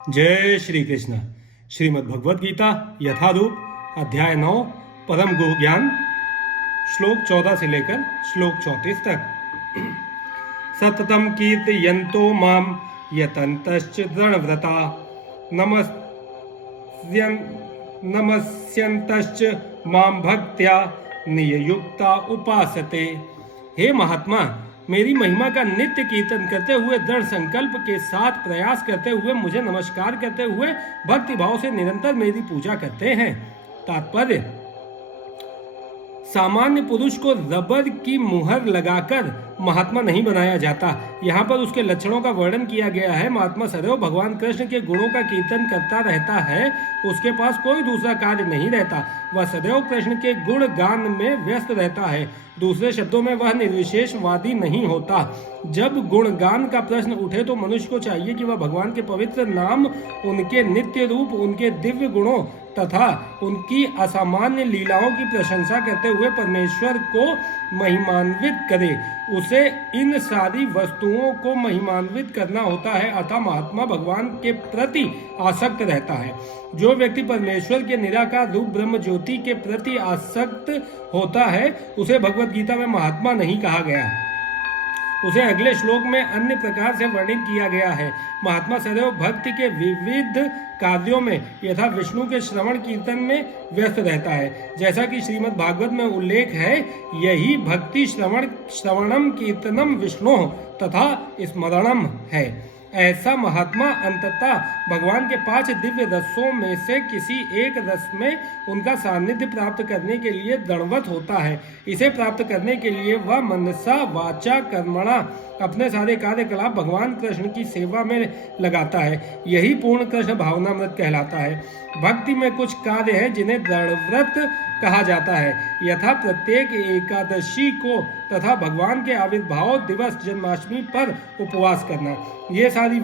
जय श्री कृष्ण। श्रीमद् भगवद गीता यथारूप अध्याय 9 परम गुरु ज्ञान श्लोक 14 से लेकर श्लोक 34 तक। सततम कीर्तयन्तो माम यतन्तश्च दृढ़व्रता नमस्यन्तश्च माम भक्त्या निययुक्ता उपासते। हे महात्मा, मेरी महिमा का नित्य कीर्तन करते हुए दृढ़ संकल्प के साथ प्रयास करते हुए मुझे नमस्कार करते हुए भक्ति भाव से निरंतर मेरी पूजा करते हैं। तात्पर्य: सामान्य पुरुष को रबर की मुहर लगाकर महात्मा नहीं बनाया जाता। यहाँ पर उसके लक्षणों का वर्णन किया गया है। महात्मा सदैव भगवान कृष्ण के गुणों का कीर्तन करता रहता है, उसके पास कोई दूसरा कार्य नहीं रहता। वह सदैव कृष्ण के गुण गान में व्यस्त रहता है। दूसरे शब्दों में वह निर्विशेषवादी नहीं होता। जब गुणगान का प्रश्न उठे तो मनुष्य को चाहिए कि वह भगवान के पवित्र नाम, उनके नित्य रूप, उनके दिव्य गुणों तथा उनकी असामान्य लीलाओं की प्रशंसा करते हुए परमेश्वर को महिमान्वित करे। उसे इन सारी वस्तुओं को महिमान्वित करना होता है। अतः महात्मा भगवान के प्रति आसक्त रहता है। जो व्यक्ति परमेश्वर के निराकार रूप ब्रह्म ज्योति के प्रति आसक्त होता है, उसे भगवद गीता में महात्मा नहीं कहा गया। उसे अगले श्लोक में अन्य प्रकार से वर्णित किया गया है। महात्मा सदैव भक्ति के विविध कार्यों में यथा विष्णु के श्रवण कीर्तन में व्यस्त रहता है। जैसा कि श्रीमद् भागवत में उल्लेख है, यही भक्ति श्रवणम कीर्तनम विष्णु तथा स्मरणम है। ऐसा महात्मा अंततः भगवान के 5 दिव्य रसों में से किसी एक रस में उनका सानिध्य प्राप्त करने के लिए दृढ़वत होता है। इसे प्राप्त करने के लिए वह मनसा वाचा कर्मणा अपने सारे कार्यकलाप भगवान कृष्ण की सेवा में लगाता है। यही पूर्ण कृष्ण भावनामृत कहलाता है। भक्ति में कुछ कार्य हैं जिन्हें दृढ़व्रत कहा जाता है, यथा प्रत्येक एकादशी को तथा भगवान के आविर्भाव दिवस जन्माष्टमी पर उपवास करना। ये सारी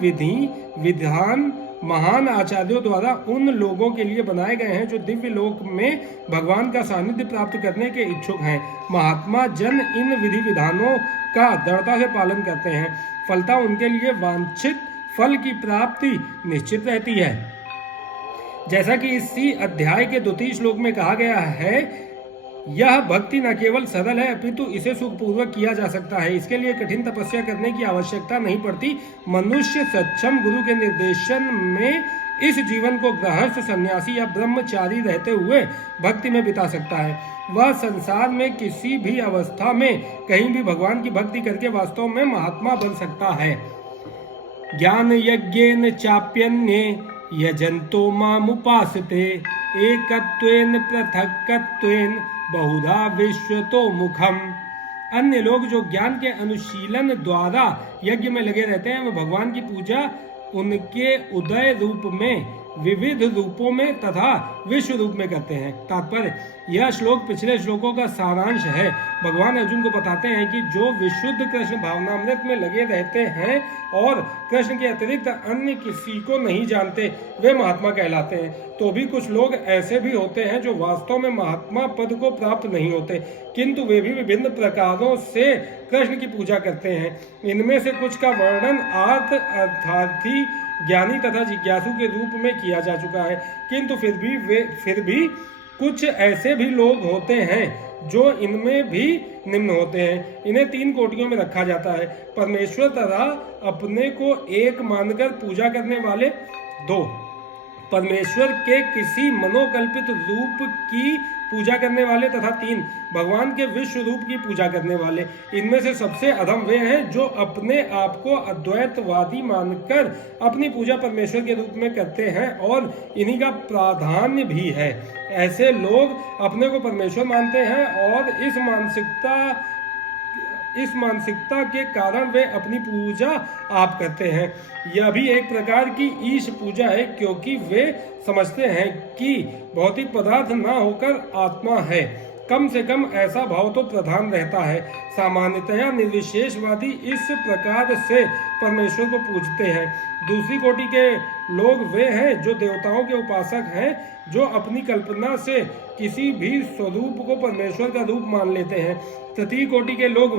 विधान महान आचार्यों द्वारा उन लोगों के लिए बनाए गए हैं जो दिव्य लोक में भगवान का सानिध्य प्राप्त करने के इच्छुक हैं। महात्मा जन इन विधि विधानों का दृढ़ता से पालन करते हैं। फलतः उनके लिए वांछित फल की प्राप्ति निश्चित रहती है। जैसा कि इसी अध्याय के 2 श्लोक में कहा गया है, यह भक्ति न केवल सरल है अपितु इसे सुखपूर्वक किया जा सकता है। इसके लिए कठिन तपस्या करने की आवश्यकता नहीं पड़ती। मनुष्य सक्षम गुरु के निर्देशन में इस जीवन को गृहस्थ, सन्यासी या ब्रह्मचारी रहते हुए भक्ति में बिता सकता है। वह संसार में किसी भी अवस्था में कहीं भी भगवान की भक्ति करके वास्तव में महात्मा बन सकता है। ज्ञान यज्ञेन चाप्यन्ये यजन्तो मामुपासते एकत्वेन पृथक्त्वेन बहुधा विश्वतो मुखम। अन्य लोग जो ज्ञान के अनुशीलन द्वारा यज्ञ में लगे रहते हैं, वे भगवान की पूजा उनके उदय रूप में, विविध रूपों में तथा विश्व रूप में करते हैं। तात्पर्य: यह श्लोक पिछले श्लोकों का सारांश है। भगवान अर्जुन को बताते हैं कि जो विशुद्ध कृष्ण भावनामृत में लगे रहते हैं और कृष्ण के अतिरिक्त अन्य किसी को नहीं जानते, वे महात्मा कहलाते हैं। तो भी कुछ लोग ऐसे भी होते हैं जो वास्तव में महात्मा पद को प्राप्त नहीं होते, किंतु वे भी विभिन्न प्रकारों से कृष्ण की पूजा करते हैं। इनमें से कुछ का वर्णन अर्थार्थी, ज्ञानी तथा जिज्ञासु के रूप में किया जा चुका है। किंतु फिर भी कुछ ऐसे भी लोग होते हैं जो इनमें भी निम्न होते हैं। इन्हें 3 कोटियों में रखा जाता है। परमेश्वर तथा अपने को एक मानकर पूजा करने वाले, 2 परमेश्वर के किसी मनोकल्पित रूप की पूजा करने वाले तथा 3 भगवान के विश्व रूप की पूजा करने वाले। इनमें से सबसे अधम वे हैं जो अपने आप को अद्वैतवादी मानकर अपनी पूजा परमेश्वर के रूप में करते हैं, और इन्हीं का प्राधान्य भी है। ऐसे लोग अपने को परमेश्वर मानते हैं और इस मानसिकता के कारण वे अपनी पूजा आप करते हैं। यह भी एक प्रकार की ईश पूजा है, क्योंकि वे समझते हैं कि भौतिक पदार्थ न होकर आत्मा है। कम से कम ऐसा भाव तो प्रधान रहता है। सामान्यतया निर्विशेषवादी इस प्रकार से परमेश्वर को पूजते हैं। दूसरी कोटि के लोग वे हैं जो देवताओं के उपासक हैं, जो अपनी कल्पना से किसी भी स्वरूप को परमेश्वर का रूप मान लेते हैं। तृतीय कोटि के लोग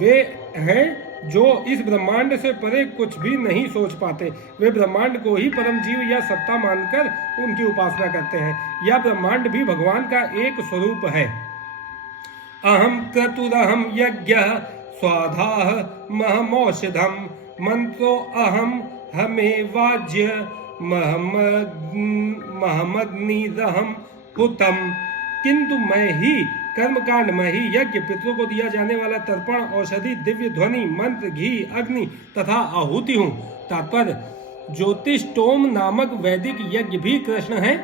वे हैं जो इस ब्रह्मांड से परे कुछ भी नहीं सोच पाते, वे ब्रह्मांड को ही परम जीव या सत्ता मानकर उनकी उपासना करते हैं। यह ब्रह्मांड भी भगवान का एक स्वरूप है। अहम क्रतुरहम यज्ञ स्वाधाः महमौषधम मंत्रो अहम हमेवाज्य महमग्निदहम हुतम। किंतु मैं ही कर्मकांड में ही यज्ञ, पितरों को दिया जाने वाला तर्पण, औषधि, दिव्य ध्वनि, मंत्र, घी, अग्नि तथा आहुति हूँ। तात्पर्य, ज्योतिषोम नामक वैदिक यज्ञ भी कृष्ण है।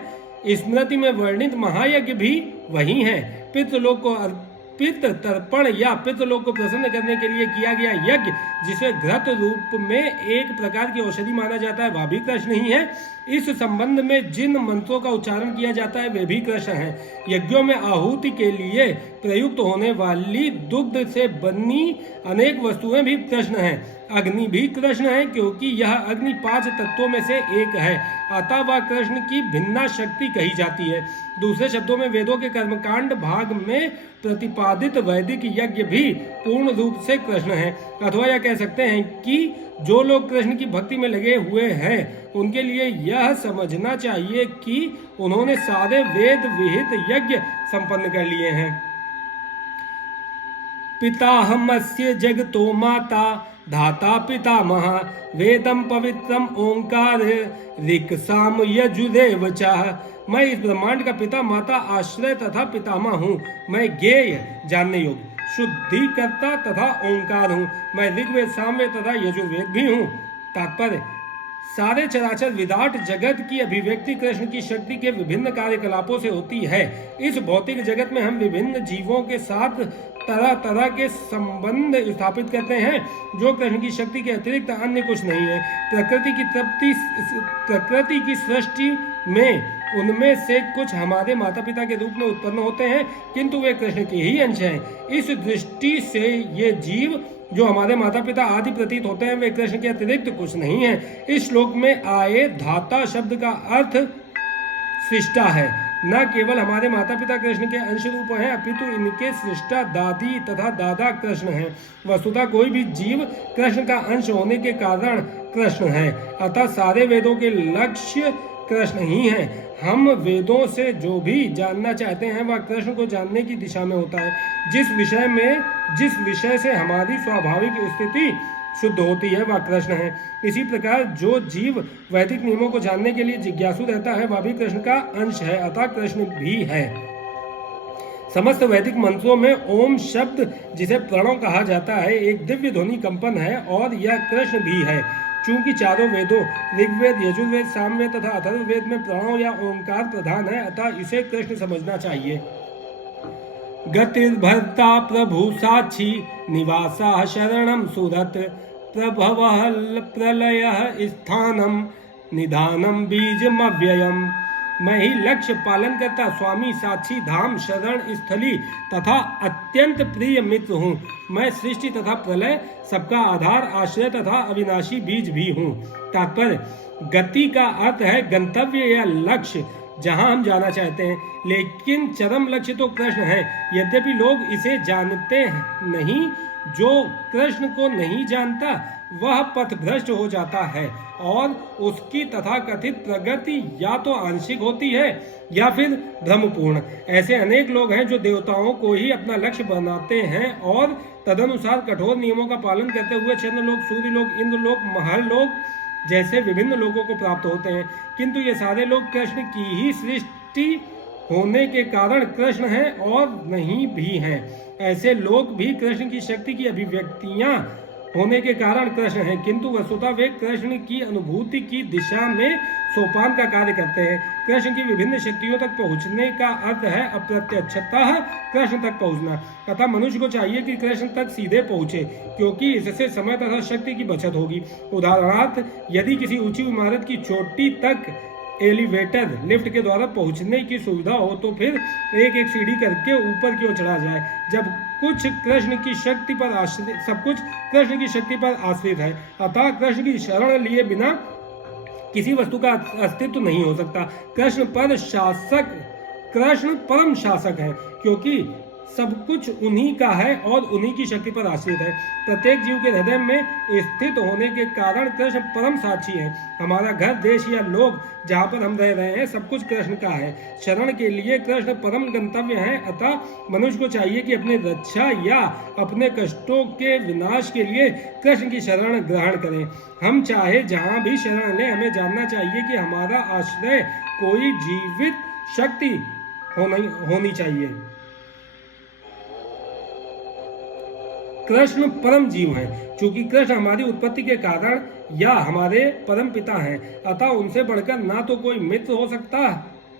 स्मृति में वर्णित महायज्ञ भी वही है। पितृलोक को अर्पित तर्पण या पितृलोक को प्रसन्न करने के लिए किया गया यज्ञ, जिसे घृत रूप में एक प्रकार की औषधि माना जाता है, वह भी कृष्ण ही है। इस संबंध में जिन मंत्रों का उच्चारण किया जाता है वे भी कृष्ण हैं। यज्ञों में आहुति के लिए प्रयुक्त होने वाली दुग्ध से बनी अनेक वस्तुएं भी कृष्ण हैं। अग्नि भी कृष्ण है, क्योंकि यह अग्नि 5 तत्वों में से एक है, अतः वह कृष्ण की भिन्ना शक्ति कही जाती है। दूसरे शब्दों में वेदों के कर्मकांड भाग में प्रतिपादित वैदिक यज्ञ भी पूर्ण रूप से कृष्ण है। अथवा यह कह सकते हैं कि जो लोग कृष्ण की भक्ति में लगे हुए हैं उनके लिए यह समझना चाहिए कि उन्होंने सारे वेद विहित यज्ञ संपन्न कर लिए हैं। पिताहमस्य जगतो माता धाता पितामह वेदम पवित्रम ओंकार ऋक् साम यजुरेव च। मैं इस ब्रह्मांड का पिता, माता, आश्रय तथा पितामह हूँ। मैं ज्ञेय, जानने योग्य, शुद्धिकर्ता तथा ओंकार हूँ। मैं ऋग्वेद, सामवेद तथा यजुर्वेद भी हूँ। तात्पर्य, सारे चराचर विराट जगत की अभिव्यक्ति कृष्ण की शक्ति के विभिन्न कार्यकलापों से होती है। इस भौतिक जगत में हम विभिन्न जीवों के साथ तरह तरह के संबंध स्थापित करते हैं जो कृष्ण की शक्ति के अतिरिक्त अन्य कुछ नहीं है। प्रकृति की सृष्टि में उनमें से कुछ हमारे माता पिता के रूप में उत्पन्न होते हैं, किंतु वे कृष्ण के ही अंश हैं। इस दृष्टि से ये जीव जो हमारे माता पिता आदि प्रतीत होते हैं वे कृष्ण के अतिरिक्त कुछ नहीं है। इस श्लोक में आए धाता शब्द का अर्थ सृष्टा है। न केवल हमारे माता पिता कृष्ण के अंश रूप हैं, अपितु इनके सृष्टा दादी तथा दादा कृष्ण हैं। वस्तुतः कोई भी जीव कृष्ण का अंश होने के कारण कृष्ण है। अतः सारे वेदों के लक्ष्य कृष्ण ही हैं। हम वेदों से जो भी जानना चाहते हैं वह कृष्ण को जानने की दिशा में होता है। जिस विषय से हमारी स्वाभाविक स्थिति शुद्ध होती है वह कृष्ण है। इसी प्रकार जो जीव वैदिक नियमों को जानने के लिए जिज्ञासु रहता है वह भी कृष्ण का अंश है, अतः कृष्ण भी है। समस्त वैदिक मंत्रों में ओम शब्द, जिसे प्रणव कहा जाता है, एक दिव्य ध्वनि कंपन है और यह कृष्ण भी है। चूंकि चारों वेदों ऋग्वेद, यजुर्वेद, सामवेद तथा अथर्ववेद में प्रणव या ओंकार प्रधान है, अतः इसे कृष्ण समझना चाहिए। गतिर्भर्ता प्रभु साक्षी निवासा शरणम सुरत प्रभवः प्रलयः स्थानम निधानम बीजमव्ययम्। मैं ही लक्ष्य पालन करता, स्वामी, साक्षी, धाम, शरण स्थली तथा अत्यंत प्रिय मित्र हूँ। मैं सृष्टि तथा प्रलय, सबका आधार, आश्रय तथा अविनाशी बीज भी हूँ। तात्पर्य, गति का अर्थ है गंतव्य या लक्ष्य, जहाँ हम जाना चाहते हैं, लेकिन चरम लक्ष्य तो कृष्ण है। यद्यपि लोग इसे जानते नहीं, जो कृष्ण को नहीं जानता वह पथभ्रष्ट हो जाता है और उसकी तथाकथित प्रगति या तो आंशिक होती है या फिर भ्रमपूर्ण। ऐसे अनेक लोग हैं जो देवताओं को ही अपना लक्ष्य बनाते हैं और तदनुसार कठोर नियमों का पालन करते हुए चंद्रलोक, सूर्यलोक, इंद्रलोक, महरलोक जैसे विभिन्न लोगों को प्राप्त होते हैं। किंतु ये सारे लोग कृष्ण की ही सृष्टि होने के कारण कृष्ण हैं और नहीं भी हैं। ऐसे लोग भी कृष्ण की शक्ति की अभिव्यक्तियां होने के कारण कृष्ण हैं, किंतु वस्तुतः वे कृष्ण की अनुभूति की दिशा में सोपान का कार्य करते हैं। कृष्ण की विभिन्न शक्तियों तक पहुंचने का अर्थ है अप्रत्यक्षतः कृष्ण तक पहुंचना। अतः मनुष्य को चाहिए कि कृष्ण तक सीधे पहुंचे, क्योंकि इससे समय तथा शक्ति की बचत होगी। उदाहरणार्थ, यदि किसी ऊंची इमारत की चोटी तक एलिवेटर, लिफ्ट के द्वारा पहुंचने की सुविधा हो तो फिर एक एक सीढ़ी करके ऊपर की ओर चढ़ा जाए। जब कुछ कृष्ण की शक्ति पर आश्रित, सब कुछ कृष्ण की शक्ति पर आश्रित है। अतः कृष्ण की शरण लिए बिना किसी वस्तु का अस्तित्व नहीं हो सकता। कृष्ण परम शासक है, क्योंकि सब कुछ उन्हीं का है और उन्हीं की शक्ति पर आश्रित है। प्रत्येक जीव के हृदय में स्थित होने के कारण कृष्ण परम साक्षी है। हमारा घर, देश या लोक जहाँ पर हम रह रहे हैं, सब कुछ कृष्ण का है। शरण के लिए कृष्ण परम गंतव्य है। अतः मनुष्य को चाहिए कि अपने रक्षा या अपने कष्टों के विनाश के लिए कृष्ण की शरण ग्रहण करें। हम चाहे जहाँ भी शरण लें, हमें जानना चाहिए कि हमारा आश्रय कोई जीवित शक्ति होनी चाहिए। कृष्ण परम जीव हैं। चूंकि कृष्ण हमारी उत्पत्ति के कारण या हमारे परम पिता हैं, अतः उनसे बढ़कर ना तो कोई मित्र हो सकता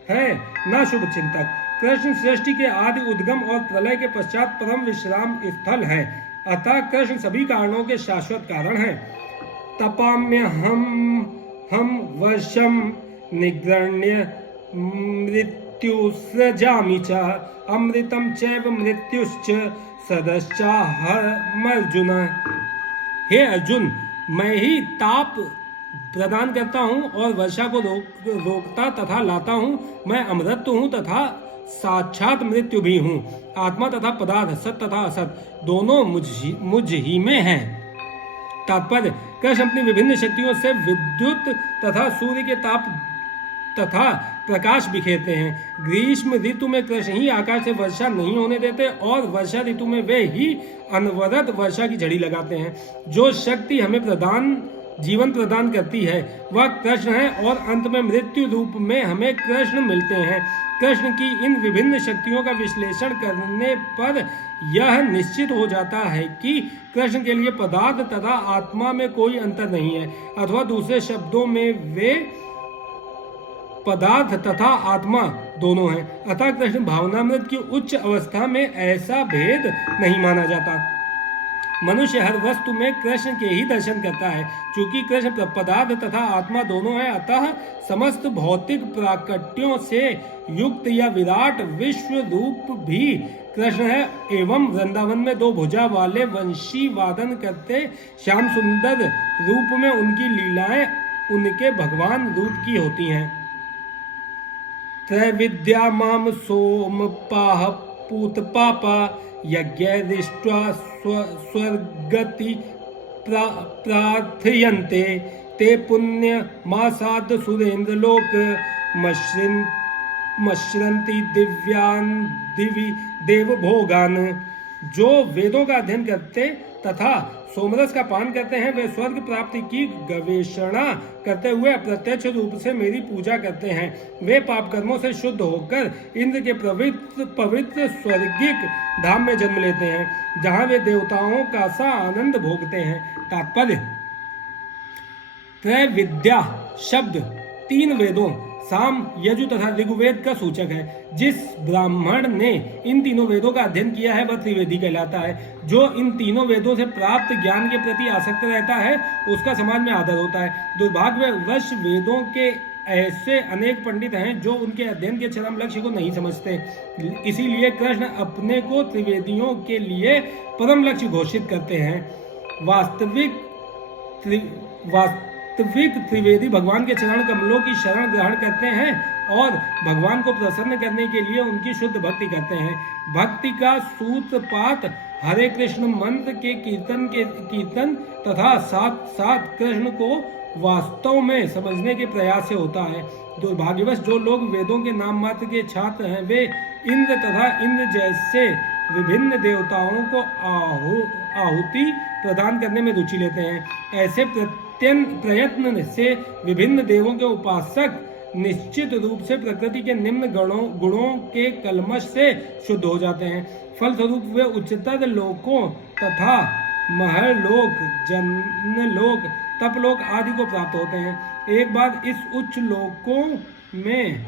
है, ना शुभ चिंतक। कृष्ण सृष्टि के आदि, उद्गम और प्रलय के पश्चात परम विश्राम स्थल है। अतः कृष्ण सभी कारणों के शाश्वत कारण हैं। तपाम्य हम वर्षम निगृह्य मृत्यु सृजामि च अमृतम चैव मृत्युश्च सदश्चाहम अर्जुन। हे अर्जुन, मैं ही ताप प्रदान करता हूँ और वर्षा को रोकता तथा लाता हूँ। मैं अमृत हूँ तथा साक्षात मृत्यु भी हूँ। आत्मा तथा पदार्थ, सत तथा असत, दोनों मुझ ही में हैं। तात्पर्य, कृष्ण अपनी विभिन्न शक्तियों से विद्युत तथा सूर्य के ताप तथा प्रकाश बिखेरते हैं। ग्रीष्म ऋतु में कृष्ण ही आकाश से वर्षा नहीं होने देते और वर्षा ऋतु में वे ही अनवरत वर्षा की झड़ी लगाते हैं। जो शक्ति हमें जीवन प्रदान करती है वह कृष्ण है और अंत में मृत्यु रूप में हमें कृष्ण मिलते हैं। कृष्ण की इन विभिन्न शक्तियों का विश्लेषण करने पर यह निश्चित हो जाता है कि कृष्ण के लिए पदार्थ तथा आत्मा में कोई अंतर नहीं है, अथवा दूसरे शब्दों में वे पदार्थ तथा आत्मा दोनों हैं। अतः कृष्ण भावनामृत की उच्च अवस्था में ऐसा भेद नहीं माना जाता। मनुष्य हर वस्तु में कृष्ण के ही दर्शन करता है। चूंकि कृष्ण पदार्थ तथा आत्मा दोनों है, अतः समस्त भौतिक प्राकट्यों से युक्त या विराट विश्व रूप भी कृष्ण है। एवं वृंदावन में दो भुजा वाले वंशी वादन करते श्याम सुंदर रूप में उनकी लीलाएं उनके भगवान रूप की होती हैं। त्रैविद्या माम सोम पाह पूत पापा यज्ञ दृष्ट्वा स्वर्गति प्रार्थयन्ते ते पुण्य मासाद सुरेंद्र लोक मश्रंति दिव्यान दिवि देव भोगान। जो वेदों का अध्ययन करते तथा सोमरस का पान करते हैं, वे स्वर्ग प्राप्ति की गवेषणा करते हुए अप्रत्यक्ष रूप से मेरी पूजा करते हैं। वे पाप कर्मों से शुद्ध होकर इंद्र के पवित्र स्वर्गिक धाम में जन्म लेते हैं, जहां वे देवताओं का सा आनंद भोगते हैं। तात्पर्य, त्रैविद्या शब्द तीन वेदों साम, यजु तथा ऋग्वेद का सूचक है। जिस ब्राह्मण ने इन तीनों वेदों का अध्ययन किया है वह त्रिवेदी कहलाता है। जो इन तीनों वेदों से प्राप्त ज्ञान के प्रति आसक्त रहता है उसका समाज में आदर होता है। दुर्भाग्यवश वेदों के ऐसे अनेक पंडित हैं जो उनके अध्ययन के चरम लक्ष्य को नहीं समझते। इसीलिए कृष्ण अपने को त्रिवेदियों के लिए परम लक्ष्य घोषित करते हैं। वास्तविक त्रिवेदी भगवान के चरण कमलों की शरण ग्रहण करते हैं और भगवान को प्रसन्न करने के लिए उनकी शुद्ध भक्ति करते हैं। भक्ति का सूत्रपात हरे कृष्ण मंत्र के कीर्तन तथा साथ साथ कृष्ण को वास्तव में समझने के प्रयास से होता है। दुर्भाग्यवश जो लोग वेदों के नाम मात्र के छात्र हैं, वे इंद्र तथा इंद्र जैसे विभिन्न देवताओं को आहुति प्रदान करने में रुचि लेते हैं। ऐसे प्रयत्न से विभिन्न देवों के उपासक निश्चित रूप से प्रकृति के निम्न गुणों के कलमश से शुद्ध हो जाते हैं। फलस्वरूप वे उच्चतर लोकों तथा महलोक, जनलोक, तपलोक आदि को प्राप्त होते हैं। एक बार इन उच्च लोकों में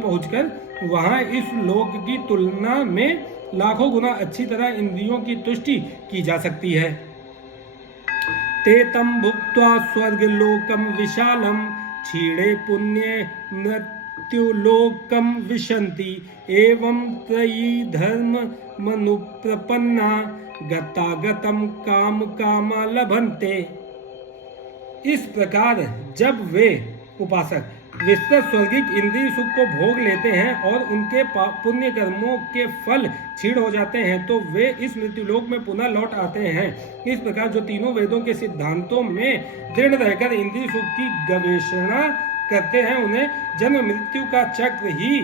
पहुंचकर वहां इस लोक की तुलना में लाखों गुना अच्छी तरह इंद्रियों की तुष्टि की जा सकती है। ते तम भुक्त्वा स्वर्गलोकम विशालम क्षीणे पुण्ये मृत्युलोकम विशन्ति एवं त्रयी धर्म मनुप्रपन्ना गतागतम काम कामा लभन्ते। इस प्रकार जब वे उपासक विस्तृत स्वर्गिक इंद्रिय सुख को भोग लेते हैं और उनके पुण्य कर्मों के फल क्षीण हो जाते हैं तो वे इस मृत्युलोक में पुनः लौट आते हैं। इस प्रकार जो तीनों वेदों के सिद्धांतों में दृढ़ रहकर इंद्रिय सुख की गवेषणा करते हैं उन्हें जन्म मृत्यु का चक्र ही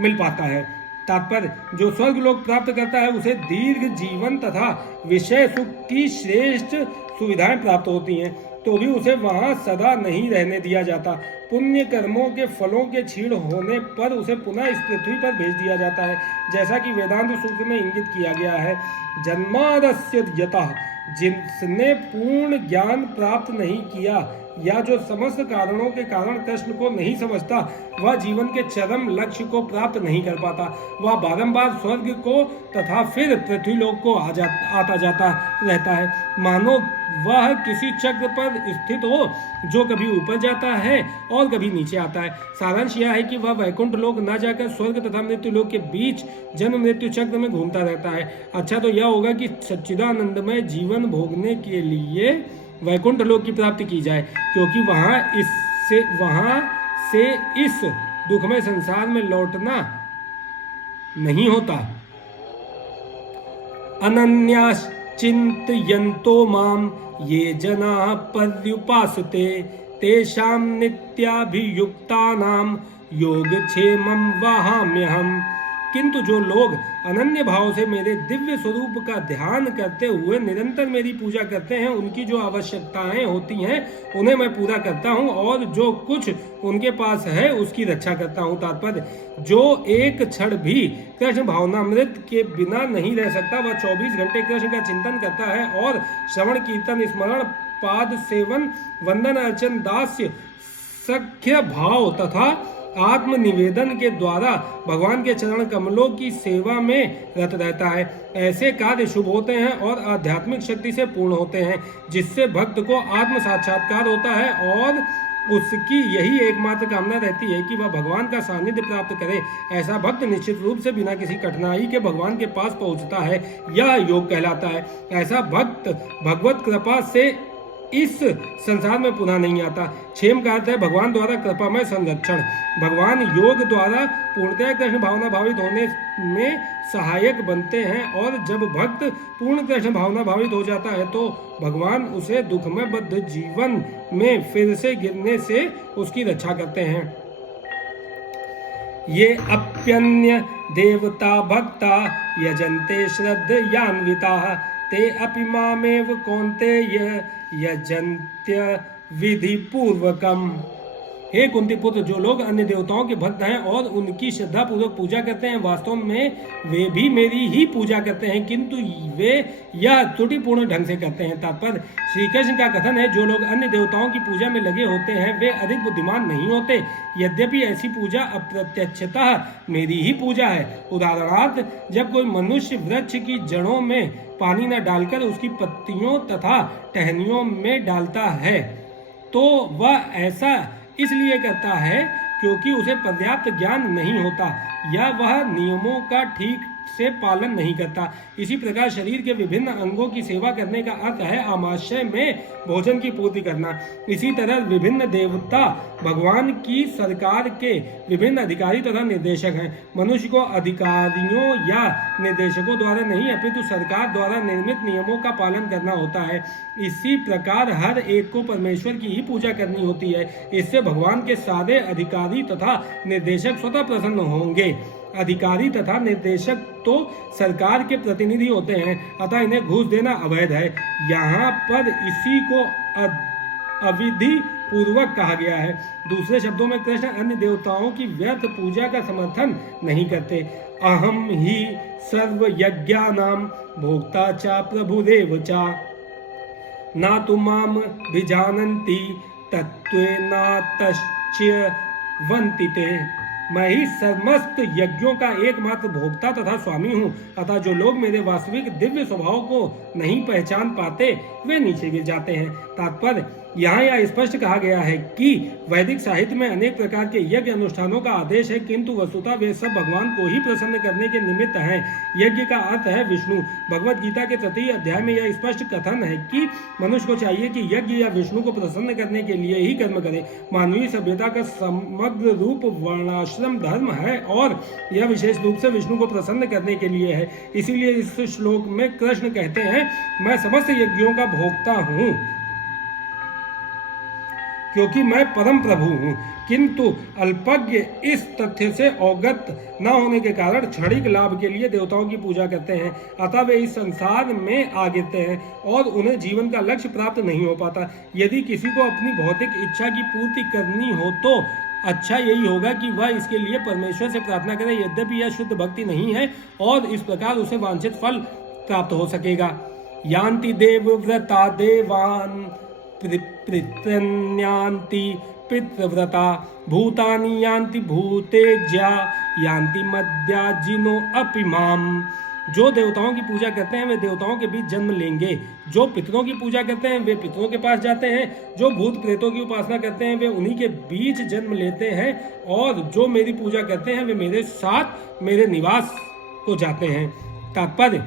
मिल पाता है। तात्पर्य, जो स्वर्ग लोक प्राप्त करता है उसे दीर्घ जीवन तथा विषय सुख की श्रेष्ठ सुविधाएं प्राप्त होती हैं, तो भी उसे वहां सदा नहीं रहने दिया जाता। पुण्य कर्मों के फलों के क्षीण होने पर उसे पुनः इस पृथ्वी पर भेज दिया जाता है, जैसा कि वेदांत सूत्र में इंगित किया गया है। जन्मादस्य यतः, जिसने पूर्ण ज्ञान प्राप्त नहीं किया या जो समस्त कारणों के कारण कृष्ण को नहीं समझता, वह जीवन के चरम लक्ष्य को प्राप्त नहीं कर पाता। वह बारंबार स्वर्ग को तथा फिर पृथ्वीलोक को आता जाता रहता है, मानो वह किसी चक्र पर स्थित हो जो कभी ऊपर जाता है और कभी नीचे आता है। सारांश यह है कि वह वैकुंठ लोक न जाकर स्वर्ग तथा मृत्यु लोक के बीच जन्म मृत्यु चक्र में घूमता रहता है। अच्छा तो यह होगा कि सच्चिदानंदमय जीवन भोगने के लिए वैकुंठ लोक की प्राप्ति की जाए, क्योंकि वहां से इस दुखमय संसार में लौटना नहीं होता। अनन्याश्चिन्तयन्तो माम ये जना पर्युपासते तेषां नित्याभियुक्तानां योगक्षेमं वहाम्यहम्। किंतु जो लोग अनन्य भाव से मेरे दिव्य स्वरूप का ध्यान करते हुए निरंतर मेरी पूजा करते हैं, उनकी जो आवश्यकताएं होती हैं उन्हें मैं पूरा करता हूं और जो कुछ उनके पास है उसकी रक्षा करता हूं। तात्पर्य, जो एक क्षण भी कृष्ण भावनामृत के बिना नहीं रह सकता, वह 24 घंटे कृष्ण का चिंतन करता है और श्रवण कीर्तन स्मरण पाद सेवन वंदन अर्चन दास्य सख्य भाव तथा आत्म निवेदन के द्वारा भगवान के चरण कमलों की सेवा में रत रहता है। ऐसे कार्य शुभ होते हैं और आध्यात्मिक शक्ति से पूर्ण होते हैं, जिससे भक्त को आत्म साक्षात्कार होता है और उसकी यही एकमात्र कामना रहती है कि वह भगवान का सानिध्य प्राप्त करे। ऐसा भक्त निश्चित रूप से बिना किसी कठिनाई के भगवान के पास पहुंचता है, यह योग कहलाता है। ऐसा भक्त भगवत कृपा से इस संसार में पुनः नहीं आता। क्षेम का अर्थ है भगवान द्वारा कृपामय संरक्षण। भगवान योग द्वारा पूर्णतः कृष्ण भावना भावित होने में सहायक बनते हैं और जब भक्त पूर्ण कृष्ण भावना भावित हो जाता है तो भगवान उसे दुखमय बद्ध जीवन में फिर से गिरने से उसकी रक्षा करते हैं। ये अप्यन्य देवता भक्ता यजन्ते श्रद्धयान्विताः ते अपि मामेव कौन्तेय यजन्त्य विधि पूर्वकम। हे कुंती पुत्र, जो लोग अन्य देवताओं के भक्त हैं और उनकी श्रद्धा पूर्वक पूजा करते हैं, वास्तव में वे भी मेरी ही पूजा करते हैं, किंतु वे यह त्रुटिपूर्ण ढंग से करते हैं। तात्पर्य, श्री कृष्ण का कथन है, जो लोग अन्य देवताओं की पूजा में लगे होते हैं वे अधिक बुद्धिमान नहीं होते, यद्यपि ऐसी पूजा अप्रत्यक्षतः मेरी ही पूजा है। उदाहरणार्थ, जब कोई मनुष्य वृक्ष की जड़ों में पानी न डालकर उसकी पत्तियों तथा टहनियों में डालता है, तो वह ऐसा इसलिए करता है क्योंकि उसे पर्याप्त ज्ञान नहीं होता या वह नियमों का ठीक से पालन नहीं करता। इसी प्रकार शरीर के विभिन्न अंगों की सेवा करने का अर्थ है आमाशय में भोजन की पूर्ति करना। इसी तरह विभिन्न देवता भगवान की सरकार के विभिन्न अधिकारी तथा निर्देशक हैं। मनुष्य को अधिकारियों या निर्देशकों द्वारा नहीं अपितु सरकार द्वारा निर्मित नियमों का पालन करना होता है। इसी प्रकार हर एक को परमेश्वर की ही पूजा करनी होती है। इससे भगवान के सारे अधिकारी तथा निर्देशक स्वतः प्रसन्न होंगे। अधिकारी तथा निर्देशक तो सरकार के प्रतिनिधि होते हैं, अतः इन्हें घूस देना अवैध है। यहाँ पर इसी को अविधि पूर्वक कहा गया है। दूसरे शब्दों में कृष्ण अन्य देवताओं की व्यर्थ पूजा का समर्थन नहीं करते। अहम ही सर्व यज्ञानां भोक्ता च प्रभुरेव च ना तु माम विजानन्ति तत्त्वेनातश्च वन्तिते। मैं ही समस्त यज्ञों का एकमात्र भोक्ता तथा स्वामी हूँ, अतः जो लोग मेरे वास्तविक दिव्य स्वभाव को नहीं पहचान पाते वे नीचे गिर जाते हैं। तात्पर्य, यहाँ यह स्पष्ट कहा गया है कि वैदिक साहित्य में अनेक प्रकार के यज्ञ अनुष्ठानों का आदेश है, किंतु वस्तुतः वे सब भगवान को ही प्रसन्न करने के निमित्त हैं। यज्ञ का अर्थ है विष्णु। भगवद गीता के तृतीय अध्याय में यह स्पष्ट कथन है कि मनुष्य को चाहिए कि यज्ञ या विष्णु को प्रसन्न करने के लिए ही कर्म करे। मानवीय सभ्यता का समग्र रूप वर्णाश्रम धर्म है और यह विशेष रूप से विष्णु को प्रसन्न करने के लिए है। इसीलिए इस श्लोक में कृष्ण कहते हैं, मैं समस्त यज्ञों का भोक्ता हूँ क्योंकि मैं परम प्रभु हूँ। किंतु अल्पज्ञ इस तथ्य से अवगत न होने के कारण क्षणिक लाभ के लिए देवताओं की पूजा करते हैं, अतः वे इस संसार में आ गिरते हैं और उन्हें जीवन का लक्ष्य प्राप्त नहीं हो पाता। यदि किसी को अपनी भौतिक इच्छा की पूर्ति करनी हो तो अच्छा यही होगा कि वह इसके लिए परमेश्वर से प्रार्थना करे, यद्यपि यह शुद्ध भक्ति नहीं है और इस प्रकार उसे वांछित फल प्राप्त हो सकेगा। यान्ति देवव्रता देवान् पितृन्यान्ति पितृव्रता भूतानि यान्ति भूतेज्या यान्ति मद्याजिनो अपि माम। जो देवताओं की पूजा करते हैं वे देवताओं के बीच जन्म लेंगे, जो पितरों की पूजा करते हैं वे पितरों के पास जाते हैं, जो भूत प्रेतों की उपासना करते हैं वे उन्हीं के बीच जन्म लेते हैं, और जो मेरी पूजा करते हैं वे मेरे साथ मेरे निवास को जाते हैं। तात्पर्य,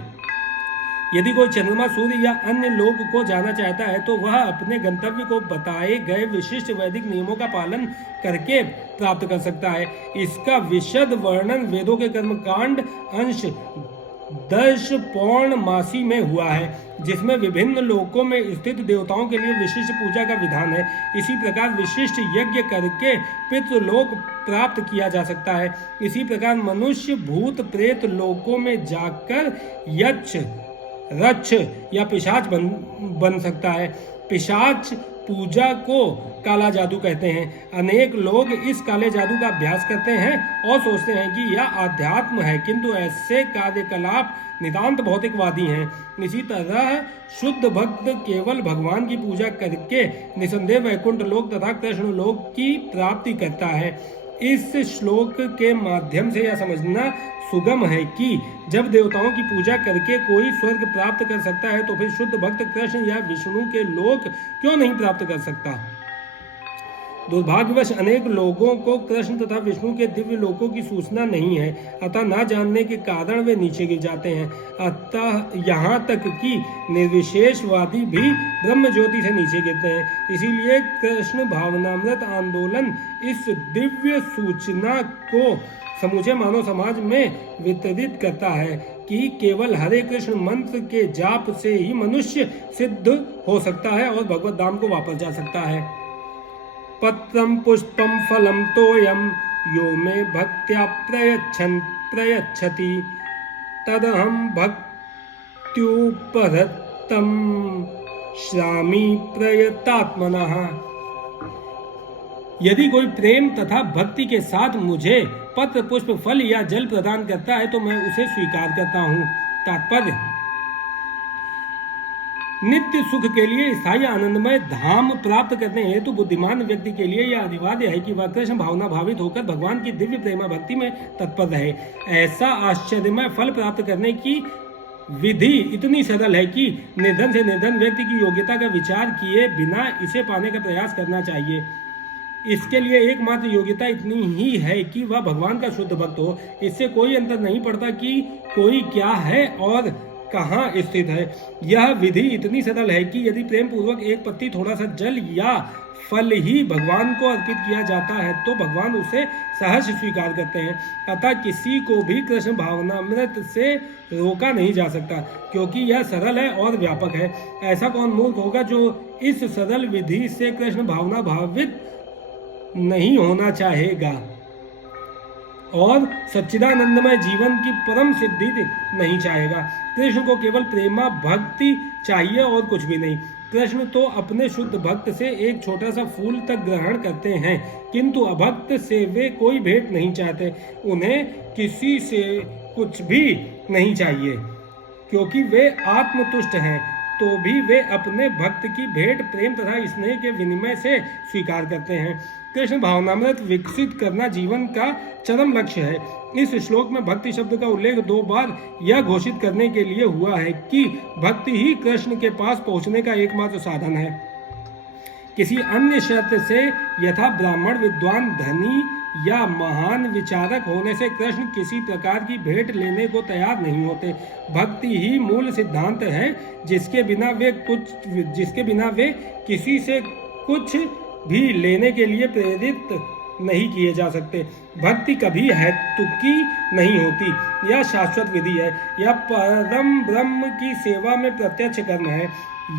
यदि कोई चंद्रमा, सूर्य या अन्य लोक को जाना चाहता है तो वह अपने गंतव्य को बताए गए विशिष्ट वैदिक नियमों का पालन करके प्राप्त कर सकता है। इसका विशद वर्णन वेदों के कर्मकांड अंश 10 पौर्णमासी में हुआ है, जिसमें विभिन्न लोकों में स्थित देवताओं के लिए विशिष्ट पूजा का विधान है। इसी प्रकार विशिष्ट यज्ञ करके पितृलोक प्राप्त किया जा सकता है। इसी प्रकार मनुष्य भूत प्रेत लोकों में जाकर यक्ष, रक्ष या पिशाच बन सकता है। पिशाच पूजा को काला जादू कहते हैं। अनेक लोग इस काले जादू का अभ्यास करते हैं और सोचते हैं कि यह आध्यात्म है, किंतु ऐसे कार्यकलाप नितांत भौतिकवादी हैं। इसी तरह शुद्ध भक्त केवल भगवान की पूजा करके निसंदेह वैकुंठ लोक तथा कृष्ण लोक की प्राप्ति करता है। इस श्लोक के माध्यम से यह समझना सुगम है कि जब देवताओं की पूजा करके कोई स्वर्ग प्राप्त कर सकता है तो फिर शुद्ध भक्त कृष्ण या विष्णु के लोक क्यों नहीं प्राप्त कर सकता। दुर्भाग्यवश अनेक लोगों को कृष्ण तथा विष्णु के दिव्य लोकों की सूचना नहीं है, अतः न जानने के कारण वे नीचे गिर जाते हैं। अतः यहाँ तक कि निर्विशेषवादी भी ब्रह्म ज्योति से नीचे गिरते हैं। इसीलिए कृष्ण भावनामृत आंदोलन इस दिव्य सूचना को समूचे मानव समाज में वितरित करता है कि केवल हरे कृष्ण मंत्र के जाप से ही मनुष्य सिद्ध हो सकता है और भगवत धाम को वापस जा सकता है। पत्रम पुष्पम फलम तोयम यो मे भक्त्या प्रयच्छति तदहम भक्त्युपरतम श्रामी प्रयतात्मनः। यदि कोई प्रेम तथा भक्ति के साथ मुझे पत्र, पुष्प, फल या जल प्रदान करता है तो मैं उसे स्वीकार करता हूँ। तात्पर्य, नित्य सुख के लिए स्थायी आनंदमय धाम प्राप्त करने हेतु बुद्धिमान व्यक्ति के लिए यह अनिवार्य है कि वह कृष्ण भावना भावित होकर भगवान की दिव्य प्रेमा भक्ति में तत्पर रहे। ऐसा आश्चर्यमय फल प्राप्त करने की विधि इतनी सरल है कि निर्धन से निर्धन व्यक्ति की योग्यता का विचार किए बिना इसे पाने का प्रयास करना चाहिए। इसके लिए एकमात्र योग्यता इतनी ही है कि वह भगवान का शुद्ध भक्त हो। इससे कोई अंतर नहीं पड़ता कि कोई क्या है और कहाँ स्थित है। यह विधि इतनी सरल है कि यदि प्रेम पूर्वक एक पत्ती, थोड़ा सा जल या फल ही भगवान को अर्पित किया जाता है तो भगवान उसे सहर्ष स्वीकार करते हैं। अतः किसी को भी कृष्ण भावनामृत से रोका नहीं जा सकता, क्योंकि यह सरल है और व्यापक है। ऐसा कौन मूर्ख होगा जो इस सरल विधि से कृष्ण भावना भावित नहीं होना चाहेगा और सच्चिदानंदमय जीवन की परम सिद्धि नहीं चाहेगा। कृष्ण को केवल प्रेमा भक्ति चाहिए और कुछ भी नहीं। कृष्ण तो अपने शुद्ध भक्त से एक छोटा सा फूल तक ग्रहण करते हैं, किंतु अभक्त से वे कोई भेंट नहीं चाहते। उन्हें किसी से कुछ भी नहीं चाहिए, क्योंकि वे आत्मतुष्ट हैं। तो भी वे अपने भक्त की भेंट प्रेम तथा स्नेह के विनिमय से स्वीकार करते हैं। कृष्ण भावनामृत विकसित करना जीवन का चरम लक्ष्य है। इस श्लोक में भक्ति शब्द का उल्लेख 2 बार यह घोषित करने के लिए हुआ है कि भक्ति ही कृष्ण के पास पहुंचने का एकमात्र साधन है। किसी अन्य शर्त से, यथा ब्राह्मण, विद्वान, धनी या महान विचारक होने से कृष्ण किसी प्रकार की भेंट लेने को तैयार नहीं होते। भक्ति ही मूल सिद्धांत है जिसके बिना वे किसी से कुछ भी लेने के लिए प्रेरित नहीं किए जा सकते। भक्ति कभी हेतुकी नहीं होती, यह शाश्वत विधि है, यह परम ब्रह्म की सेवा में प्रत्यक्ष कर्म है।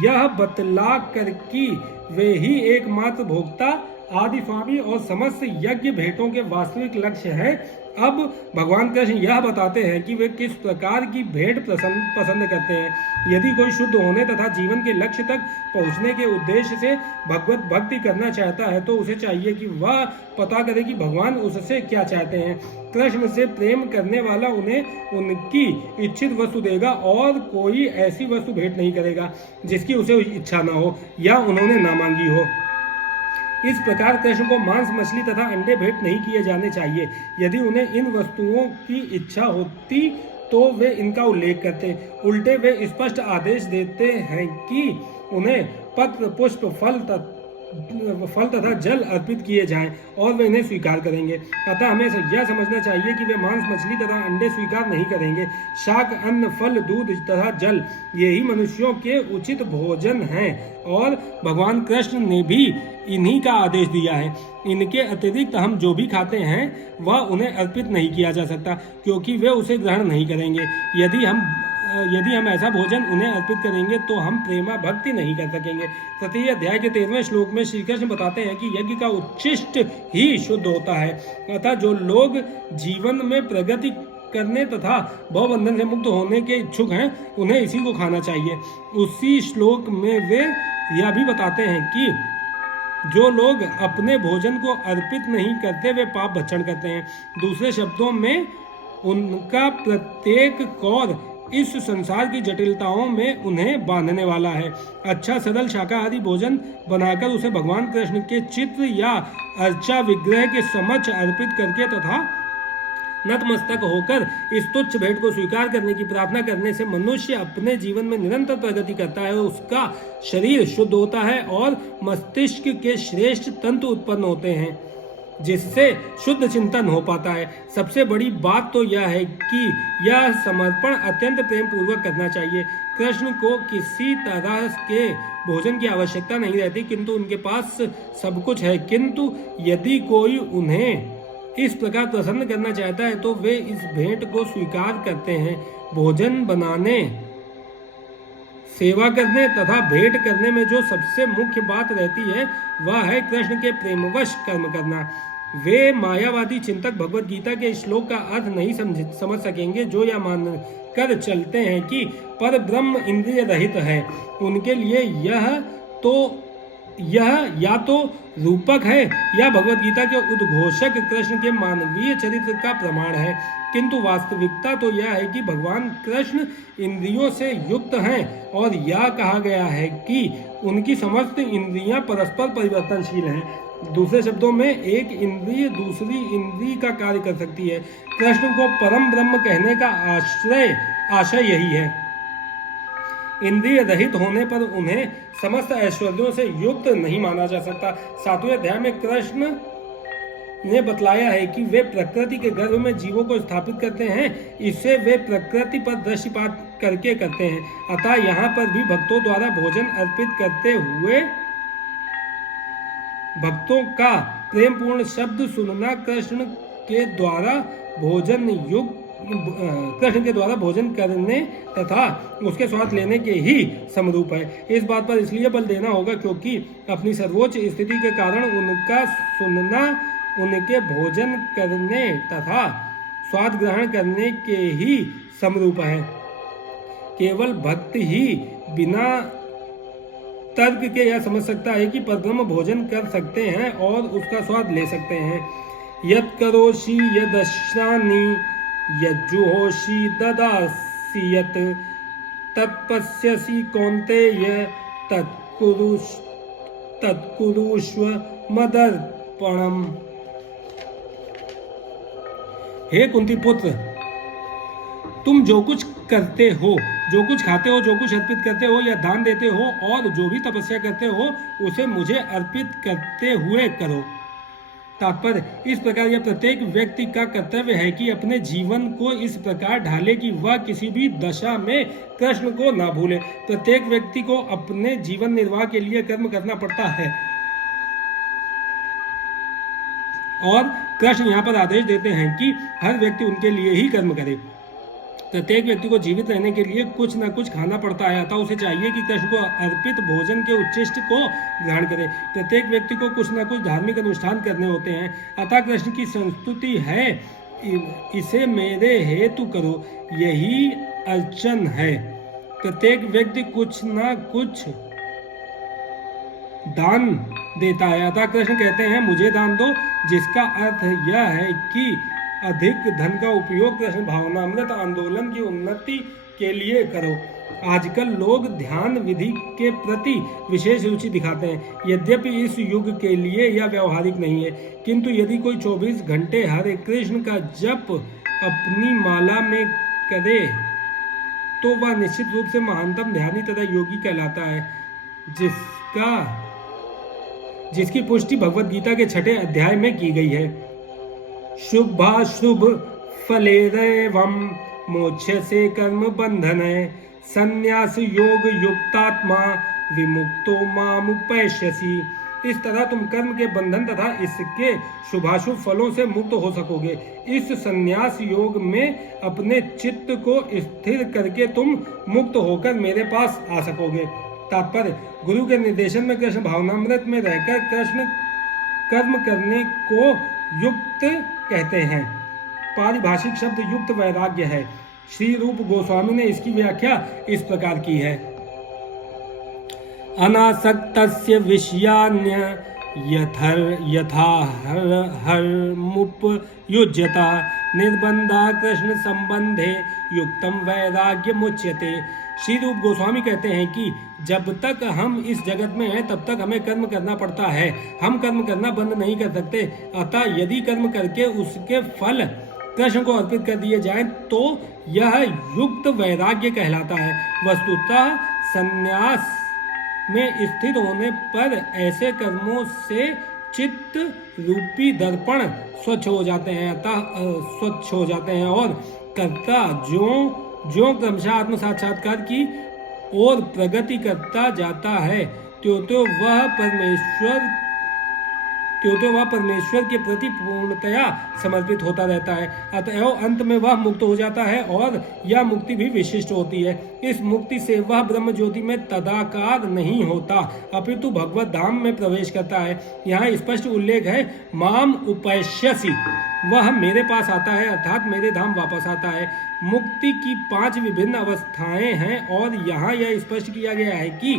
यह बतला कर कि वे ही एकमात्र भोक्ता, आदि स्वामी और समस्त यज्ञ भेंटों के वास्तविक लक्ष्य है। अब भगवान कृष्ण यह बताते हैं कि वे किस प्रकार की भेंट पसंद करते हैं। यदि कोई शुद्ध होने तथा जीवन के लक्ष्य तक पहुंचने के उद्देश्य से भगवत भक्ति करना चाहता है तो उसे चाहिए कि वह पता करे कि भगवान उससे क्या चाहते हैं। कृष्ण से प्रेम करने वाला उन्हें उनकी इच्छित वस्तु देगा और कोई ऐसी वस्तु भेंट नहीं करेगा जिसकी उसे इच्छा न हो या उन्होंने ना मांगी हो। इस प्रकार कृष्ण को मांस, मछली तथा अंडे भेंट नहीं किए जाने चाहिए। यदि उन्हें इन वस्तुओं की इच्छा होती तो वे इनका उल्लेख करते। उल्टे वे स्पष्ट आदेश देते हैं कि उन्हें पत्र, पुष्प, फल तथा जल अर्पित किए जाएं और वे इन्हें स्वीकार करेंगे। अतः हमें यह समझना चाहिए कि वे मांस, मछली तथा अंडे स्वीकार नहीं करेंगे। शाक, अन्न, फल, दूध तथा जल यही मनुष्यों के उचित भोजन हैं और भगवान कृष्ण ने भी इन्हीं का आदेश दिया है। इनके अतिरिक्त हम जो भी खाते हैं वह उन्हें अर्पित नहीं किया जा सकता, क्योंकि वे उसे ग्रहण नहीं करेंगे। यदि हम ऐसा भोजन उन्हें अर्पित करेंगे तो हम प्रेमा भक्ति नहीं कर सकेंगे। तृतीय अध्याय के 13वें श्लोक में श्री कृष्ण बताते हैं कि यज्ञ का उच्छिष्ट ही शुद्ध होता है। अतः जो लोग जीवन में प्रगति करने तथा भवबंधन से मुक्त होने के इच्छुक हैं उन्हें इसी को खाना चाहिए। उसी श्लोक में वे यह भी बताते हैं कि जो लोग अपने भोजन को अर्पित नहीं करते वे पाप भक्षण करते हैं। दूसरे शब्दों में उनका प्रत्येक कौर इस संसार की जटिलताओं में उन्हें बांधने वाला है। अच्छा सरल शाकाहारी भोजन बनाकर उसे भगवान कृष्ण के चित्र या अर्चा विग्रह के समक्ष अर्पित करके तथा नतमस्तक होकर इस तुच्छ भेंट को स्वीकार करने की प्रार्थना करने से मनुष्य अपने जीवन में निरंतर प्रगति करता है। उसका शरीर शुद्ध होता है और मस्तिष्क के श्रेष्ठ तंतु उत्पन्न होते हैं जिससे शुद्ध चिंतन हो पाता है। सबसे बड़ी बात तो यह है कि यह समर्पण अत्यंत प्रेम पूर्वक करना चाहिए। कृष्ण को किसी तरह के भोजन की आवश्यकता नहीं रहती, किंतु उनके पास सब कुछ है। किंतु यदि कोई उन्हें इस प्रकार प्रसन्न करना चाहता है तो वे इस भेंट को स्वीकार करते हैं। भोजन बनाने, सेवा करने तथा भेंट करने में जो सबसे मुख्य बात रहती है वह है कृष्ण के प्रेमवश कर्म करना। वे मायावादी चिंतक भगवत गीता के श्लोक का अर्थ नहीं समझ सकेंगे जो यह मानकर चलते हैं कि पर ब्रह्म इंद्रिय रहित है। उनके लिए यह या तो रूपक है या भगवत गीता के उद्घोषक कृष्ण के मानवीय चरित्र का प्रमाण है। किंतु वास्तविकता तो यह है कि भगवान कृष्ण इंद्रियों से युक्त हैं और यह कहा गया है कि उनकी समस्त इंद्रियां परस्पर परिवर्तनशील हैं। दूसरे शब्दों में एक इंद्रिय दूसरी इंद्रिय का कार्य कर सकती है। कृष्ण को परम ब्रह्म कहने का आशय यही है। इंद्रिय रहित होने पर उन्हें समस्त ऐश्वर्यों से युक्त नहीं माना जा सकता। 7वें अध्याय में कृष्ण ने बतलाया है कि वे प्रकृति के गर्भ में जीवों को स्थापित करते हैं। इससे वे प्रकृति पर दृष्टिपात करके करते हैं। अतः यहाँ पर भी भक्तों द्वारा भोजन अर्पित करते हुए भक्तों का प्रेम पूर्ण शब्द सुनना कृष्ण के द्वारा भोजन करने तथा उसके स्वाद लेने के ही समरूप है। इस बात पर इसलिए बल देना होगा क्योंकि अपनी सर्वोच्च स्थिति के कारण उनका सुनना उनके भोजन करने तथा स्वाद ग्रहण करने के ही समरूप है। केवल भक्त ही बिना तर्क के यह समझ सकता है कि परब्रह्म भोजन कर सकते हैं और उसका स्वाद ले सकते हैं। यत् करोषि यदश्नानि यज्जुहोषि ददासि यत् तत्पश्यसि कौन्तेय तत्कुरुष्व मदर्पणम्। हे कुंती पुत्र, तुम जो कुछ करते हो, जो कुछ खाते हो, जो कुछ अर्पित करते हो या दान देते हो और जो भी तपस्या करते हो उसे मुझे अर्पित करते हुए करो। तात्पर्य, इस प्रकार यह प्रत्येक व्यक्ति का कर्तव्य है कि अपने जीवन को इस प्रकार ढाले कि वह किसी भी दशा में कृष्ण को ना भूले। प्रत्येक व्यक्ति को अपने जीवन निर्वाह के लिए कर्म करना पड़ता है और कृष्ण यहाँ पर आदेश देते हैं कि हर व्यक्ति उनके लिए ही कर्म करे। प्रत्येक व्यक्ति को जीवित रहने के लिए कुछ न कुछ खाना पड़ता है, अतः उसे चाहिए कि कृष्ण को अर्पित भोजन के उच्छिष्ट को ग्रहण करे। प्रत्येक व्यक्ति को कुछ न कुछ धार्मिक अनुष्ठान करने होते हैं, अतः कृष्ण की संस्तुति है, इसे मेरे हेतु करो, यही अर्चन है। प्रत्येक व्यक्ति कुछ न कुछ दान देता है, अतः कृष्ण कहते हैं मुझे दान दो, जिसका अर्थ यह है कि अधिक धन का उपयोग कृष्ण भावनामृत आंदोलन की उन्नति के लिए करो। आजकल लोग ध्यान विधि के प्रति विशेष रुचि दिखाते हैं, यद्यपि इस युग के लिए यह व्यवहारिक नहीं है, किंतु यदि कोई 24 घंटे हरे कृष्ण का जप अपनी माला में करे तो वह निश्चित रूप से महानतम ध्यानी तथा योगी कहलाता है, जिसकी पुष्टि भगवद गीता के 6 अध्याय में की गई है। शुभाशुभ फलेरैवं मोक्ष्यसे कर्म बंधने, संन्यास योग युक्तात्मा विमुक्तो मामुपैष्यसि। इस तरह तुम कर्म के बंधन तथा इसके शुभाशुभ फलों से मुक्त हो सकोगे। इस संन्यास योग में अपने चित्त को स्थिर करके तुम मुक्त होकर मेरे पास आ सकोगे। तात्पर्य, गुरु के निर्देशन में कृष्ण भावनामृत में रहकर कृष्ण कर्म करने को युक्त कहते हैं। पारिभाषिक शब्द युक्त वैराग्य है। श्री रूप गोस्वामी ने इसकी व्याख्या इस प्रकार की है। अनासक्तस्य विषयान्य यथा हरमुपयुज्यता निर्बंधा कृष्ण संबंधे युक्तम वैराग्य मुच्यते। श्री रूप गोस्वामी कहते हैं कि जब तक हम इस जगत में हैं तब तक हमें कर्म करना पड़ता है, हम कर्म करना बंद नहीं कर सकते। अतः यदि कर्म करके उसके फल कृष्ण को अर्पित कर दिए जाएं तो यह युक्त वैराग्य कहलाता है। वस्तुतः संन्यास में स्थित होने पर ऐसे कर्मों से चित्त रूपी दर्पण स्वच्छ हो जाते हैं, स्वच्छ हो जाते हैं और कर्ता जो क्रमशः आत्म साक्षात्कार की ओर प्रगति करता जाता है त्यों वह परमेश्वर के प्रति पूर्णतया समर्पित होता रहता है। अतएव अंत में वह मुक्त हो जाता है और यह मुक्ति भी विशिष्ट होती है। इस मुक्ति से वह ब्रह्म ज्योति में तदाकार नहीं होता, अपितु भगवत धाम में प्रवेश करता है। यहाँ स्पष्ट उल्लेख है माम उपैष्यसि, वह मेरे पास आता है अर्थात मेरे धाम वापस आता है। मुक्ति की 5 विभिन्न अवस्थाएं हैं और यहाँ यह स्पष्ट किया गया है कि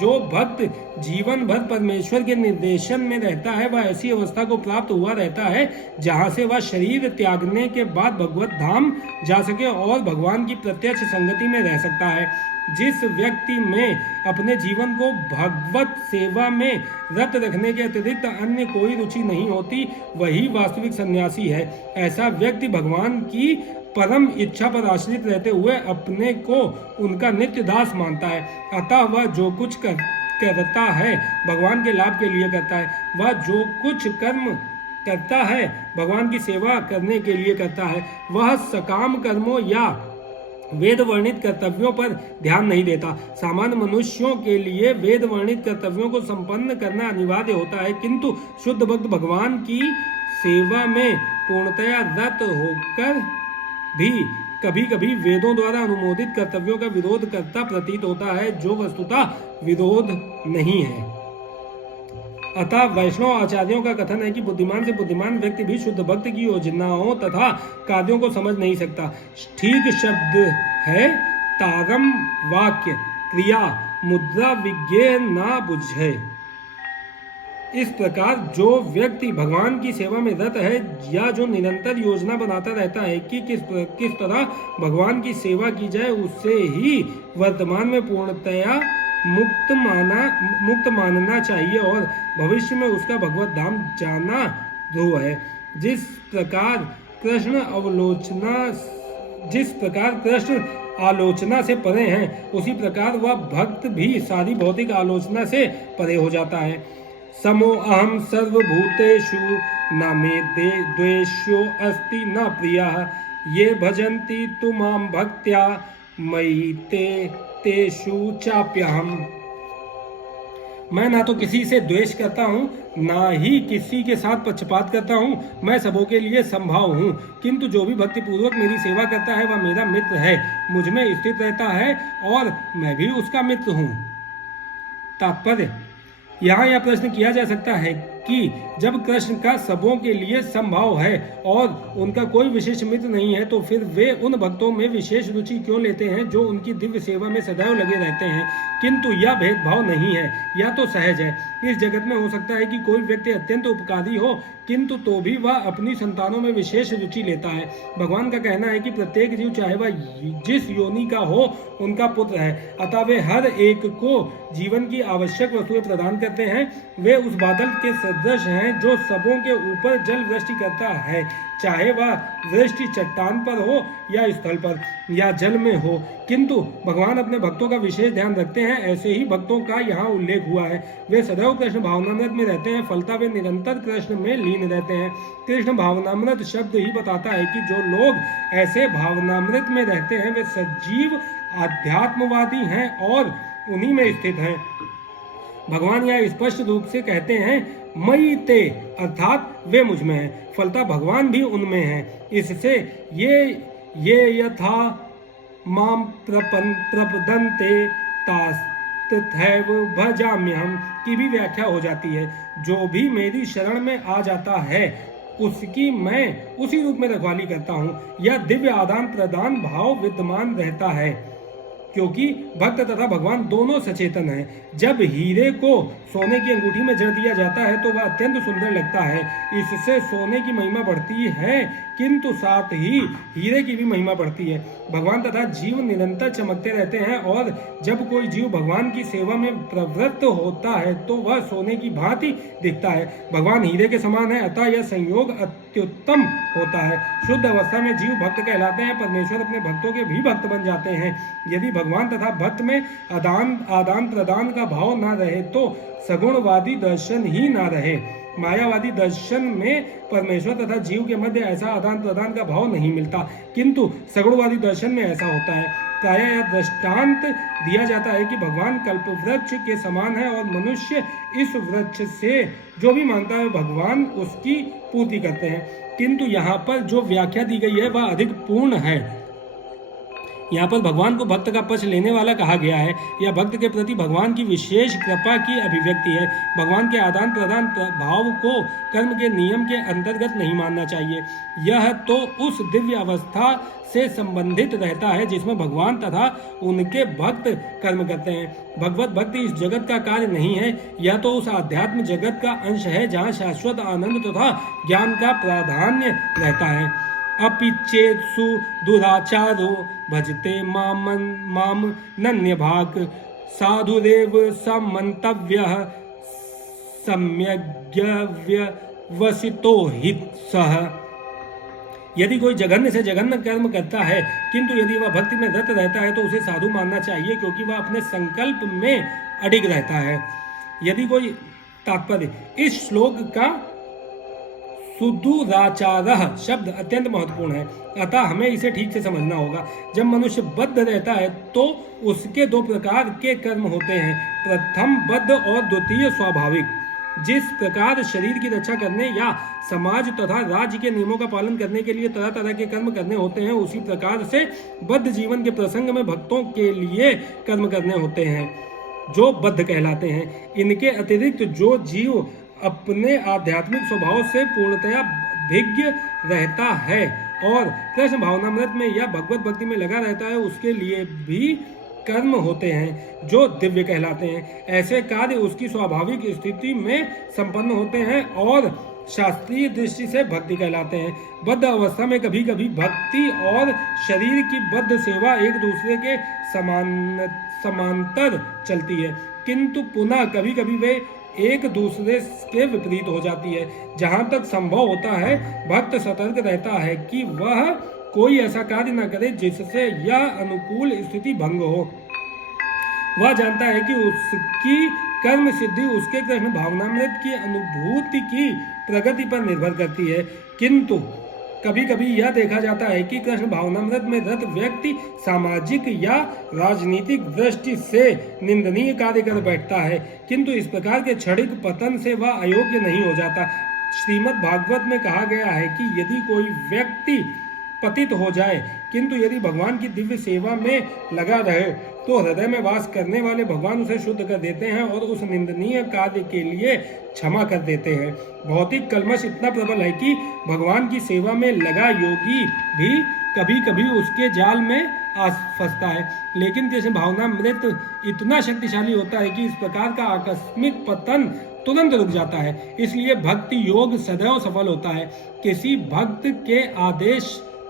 जो भक्त जीवन भर परमेश्वर के निर्देशन में रहता है वह ऐसी अवस्था को प्राप्त हुआ रहता है जहाँ से वह शरीर त्यागने के बाद भगवत धाम जा सके और भगवान की प्रत्यक्ष संगति में रह सकता है। जिस व्यक्ति में अपने जीवन को भगवत सेवा में रत रखने के अतिरिक्त अन्य कोई रुचि नहीं होती वही वास्तविक सन्यासी है। ऐसा व्यक्ति भगवान की परम इच्छा पर आश्रित रहते हुए अपने को उनका नित्य दास मानता है। अतः वह जो कुछ करता है भगवान के लाभ के लिए करता है। वह जो कुछ कर्म करता है भगवान की सेवा करने के लिए करता है। वह सकाम कर्मों या वेद वर्णित कर्तव्यों पर ध्यान नहीं देता। सामान्य मनुष्यों के लिए वेद वर्णित कर्तव्यों को संपन्न करना अनिवार्य होता है, किंतु शुद्ध भक्त भगवान की सेवा में पूर्णतया रत होकर भी कभी कभी वेदों द्वारा अनुमोदित कर्तव्यों का विरोध करता प्रतीत होता है, जो वस्तुतः विरोध नहीं है। अतः वैष्णव आचार्यों का कथन है कि बुद्धिमान से बुद्धिमान व्यक्ति भी शुद्ध भक्त की योजनाओं तथा कार्यों को समझ नहीं सकता। ठीक शब्द है तारम वाक्य क्रिया मुद्रा विज्ञे ना बुझे। इस प्रकार जो व्यक्ति भगवान की सेवा में रत है या जो निरंतर योजना बनाता रहता है कि किस तरह भगवान की सेवा की जाए, उससे ही वर्तमान में पूर्णतया मुक्त मानना चाहिए और भविष्य में उसका भगवत धाम जाना ध्रुव है। जिस प्रकार कृष्ण जिस प्रकार कृष्ण आलोचना से परे हैं, उसी प्रकार वह भक्त भी सारी भौतिक आलोचना से परे हो जाता है। समो अहम सर्वभूतेषु न मे द्वेष्यो अस्ति न प्रियः ये भजन्ति तु मां भक्त्या मयि तेषु चाप्यहम्। मैं ना तो किसी से द्वेष करता हूँ, ना ही किसी के साथ पक्षपात करता हूँ। मैं सबों के लिए संभाव हूँ, किंतु जो भी भक्ति पूर्वक मेरी सेवा करता है वह मेरा मित्र है, मुझ में स्थित रहता है और मैं भी उसका मित्र हूँ। तात्पर्य, यहाँ यह प्रश्न किया जा सकता है कि जब कृष्ण का सबों के लिए संभाव है और उनका कोई विशेष मित्र नहीं है, तो फिर वे उन भक्तों में विशेष रुचि क्यों लेते हैं जो उनकी दिव्य सेवा में सदैव लगे रहते हैं। किंतु यह भेदभाव नहीं है, यह तो सहज है। इस जगत में हो सकता है कि कोई व्यक्ति अत्यंत उपकारी हो, किंतु तो भी वह अपनी संतानों में विशेष रुचि लेता है। भगवान का कहना है कि प्रत्येक जीव चाहे वह जिस योनि का हो उनका पुत्र है, अतः वे हर एक को जीवन की आवश्यक वस्तुएं प्रदान करते हैं। वे उस बादल के सदृश हैं जो सबों के ऊपर जल वृष्टि करता है, चाहे वह वृष्टि चट्टान पर हो या स्थल पर या जल में हो। किंतु भगवान अपने भक्तों का विशेष ध्यान रखते हैं। ऐसे ही भक्तों का यहाँ उल्लेख हुआ है। वे सदैव कृष्ण भावनामृत में रहते हैं, फलता वे निरंतर कृष्ण में लीन रहते हैं। कृष्ण भावनामृत शब्द ही बताता है कि जो लोग ऐसे भावनामृत में रहते हैं वे सजीव आध्यात्मवादी हैं और उन्हीं में स्थित हैं। भगवान यह स्पष्ट रूप से कहते हैं, मयि ते, अर्थात वे मुझ में हैं, फलता भगवान भी उनमें हैं। इससे ये यथा माम प्रपदन्ते तथैव भजाम्यहम् की भी व्याख्या हो जाती है। जो भी मेरी शरण में आ जाता है उसकी मैं उसी रूप में रखवाली करता हूँ। यह दिव्य आदान प्रदान भाव विद्यमान रहता है, क्योंकि भक्त तथा भगवान दोनों सचेतन हैं। जब हीरे को सोने की अंगूठी में जड़ दिया जाता है तो वह अत्यंत सुंदर लगता है। इससे सोने की महिमा बढ़ती है, किंतु साथ ही हीरे की भी महिमा बढ़ती है। भगवान तथा जीव निरंतर चमकते रहते हैं और जब कोई जीव भगवान की सेवा में प्रवृत्त होता है तो वह सोने की भांति दिखता है। भगवान हीरे के समान है, अतः यह संयोग अत्युत्तम होता है। शुद्ध अवस्था में जीव भक्त कहलाते हैं, परमेश्वर अपने भक्तों के भी भक्त बन जाते हैं। यदि भगवान तथा भक्त में आदान प्रदान का भाव ना रहे तो सगुणवादी दर्शन ही ना रहे। मायावादी दर्शन में परमेश्वर तथा जीव के मध्य ऐसा आदान प्रदान का भाव नहीं मिलता, किंतु सगुणवादी दर्शन में ऐसा होता है। प्रायः यह दृष्टांत दिया जाता है कि भगवान कल्प वृक्ष के समान है और मनुष्य इस वृक्ष से जो भी मांगता है भगवान उसकी पूर्ति करते हैं। किंतु यहाँ पर जो व्याख्या दी गई है वह अधिक पूर्ण है। यहाँ पर भगवान को भक्त का पक्ष लेने वाला कहा गया है। यह भक्त के प्रति भगवान की विशेष कृपा की अभिव्यक्ति है। भगवान के आदान प्रदान भाव को कर्म के नियम के अंतर्गत नहीं मानना चाहिए। यह तो उस दिव्य अवस्था से संबंधित रहता है जिसमें भगवान तथा उनके भक्त कर्म करते हैं। भगवत भक्ति इस जगत का कार्य नहीं है, यह तो उस आध्यात्म जगत का अंश है जहाँ शाश्वत आनंद तथा ज्ञान का प्राधान्य रहता है। अपिचेत्सु दुराचारो भजते माम नन्यभाक् साधुरेव समन्तव्यः सम्यग्व्यवसितो हि सः। यदि कोई जघन्य से जघन्य कर्म करता है, किंतु यदि वह भक्ति में रत रहता है तो उसे साधु मानना चाहिए, क्योंकि वह अपने संकल्प में अडिग रहता है। यदि कोई तात्पर्य, इस श्लोक का सुदुराचारः शब्द अत्यंत महत्वपूर्ण है, अतः हमें इसे ठीक से समझना होगा। जब मनुष्य बद्ध रहता है तो उसके दो प्रकार के कर्म होते हैं, प्रथम बद्ध और द्वितीय स्वाभाविक। जिस प्रकार शरीर की रक्षा करने या समाज तथा राज्य के नियमों का पालन करने के लिए तरह तरह के कर्म करने होते हैं, उसी प्रकार से बद्ध जीवन के प्रसंग में भक्तों के लिए कर्म करने होते हैं जो बद्ध कहलाते हैं। इनके अतिरिक्त जो जीव अपने आध्यात्मिक स्वभाव से पूर्णतया भिज्ञ रहता है और कृष्ण भावनामृत में या भगवत भक्ति में लगा रहता है, उसके लिए भी कर्म होते हैं जो दिव्य कहलाते हैं। ऐसे कार्य उसकी स्वाभाविक स्थिति में संपन्न होते हैं और शास्त्रीय दृष्टि से भक्ति कहलाते हैं। बद्ध अवस्था में कभी कभी भक्ति और शरीर की बद्ध सेवा एक दूसरे के समांतर चलती है, किंतु पुनः कभी कभी वे एक दूसरे के विपरीत हो जाती है। जहाँ तक संभव होता है भक्त सतर्क रहता है कि वह कोई ऐसा कार्य न करे जिससे यह अनुकूल स्थिति भंग हो। वह जानता है कि उसकी कर्म सिद्धि उसके कृष्ण भावनामृत की अनुभूति की प्रगति पर निर्भर करती है, किंतु कभी कभी यह देखा जाता है कि कृष्ण भावनामृत में रत व्यक्ति सामाजिक या राजनीतिक दृष्टि से निंदनीय कार्य कर बैठता है, किंतु इस प्रकार के क्षणिक पतन से वह अयोग्य नहीं हो जाता। श्रीमद् भागवत में कहा गया है कि यदि कोई व्यक्ति पतित हो जाए किंतु यदि भगवान की दिव्य सेवा में लगा रहे तो हृदय में वास करने वाले भगवान उसे शुद्ध कर देते हैं और उस निंदनीय कार्य के लिए क्षमा कर देते हैं। भौतिक कलमश इतना प्रबल है कि भगवान की सेवा में लगा योगी भी कभी कभी उसके जाल में आ फंसता है, लेकिन कृष्ण भावनामृत इतना शक्तिशाली होता है कि इस प्रकार का आकस्मिक पतन तुरंत रुक जाता है। इसलिए भक्ति योग सदैव सफल होता है। किसी भक्त के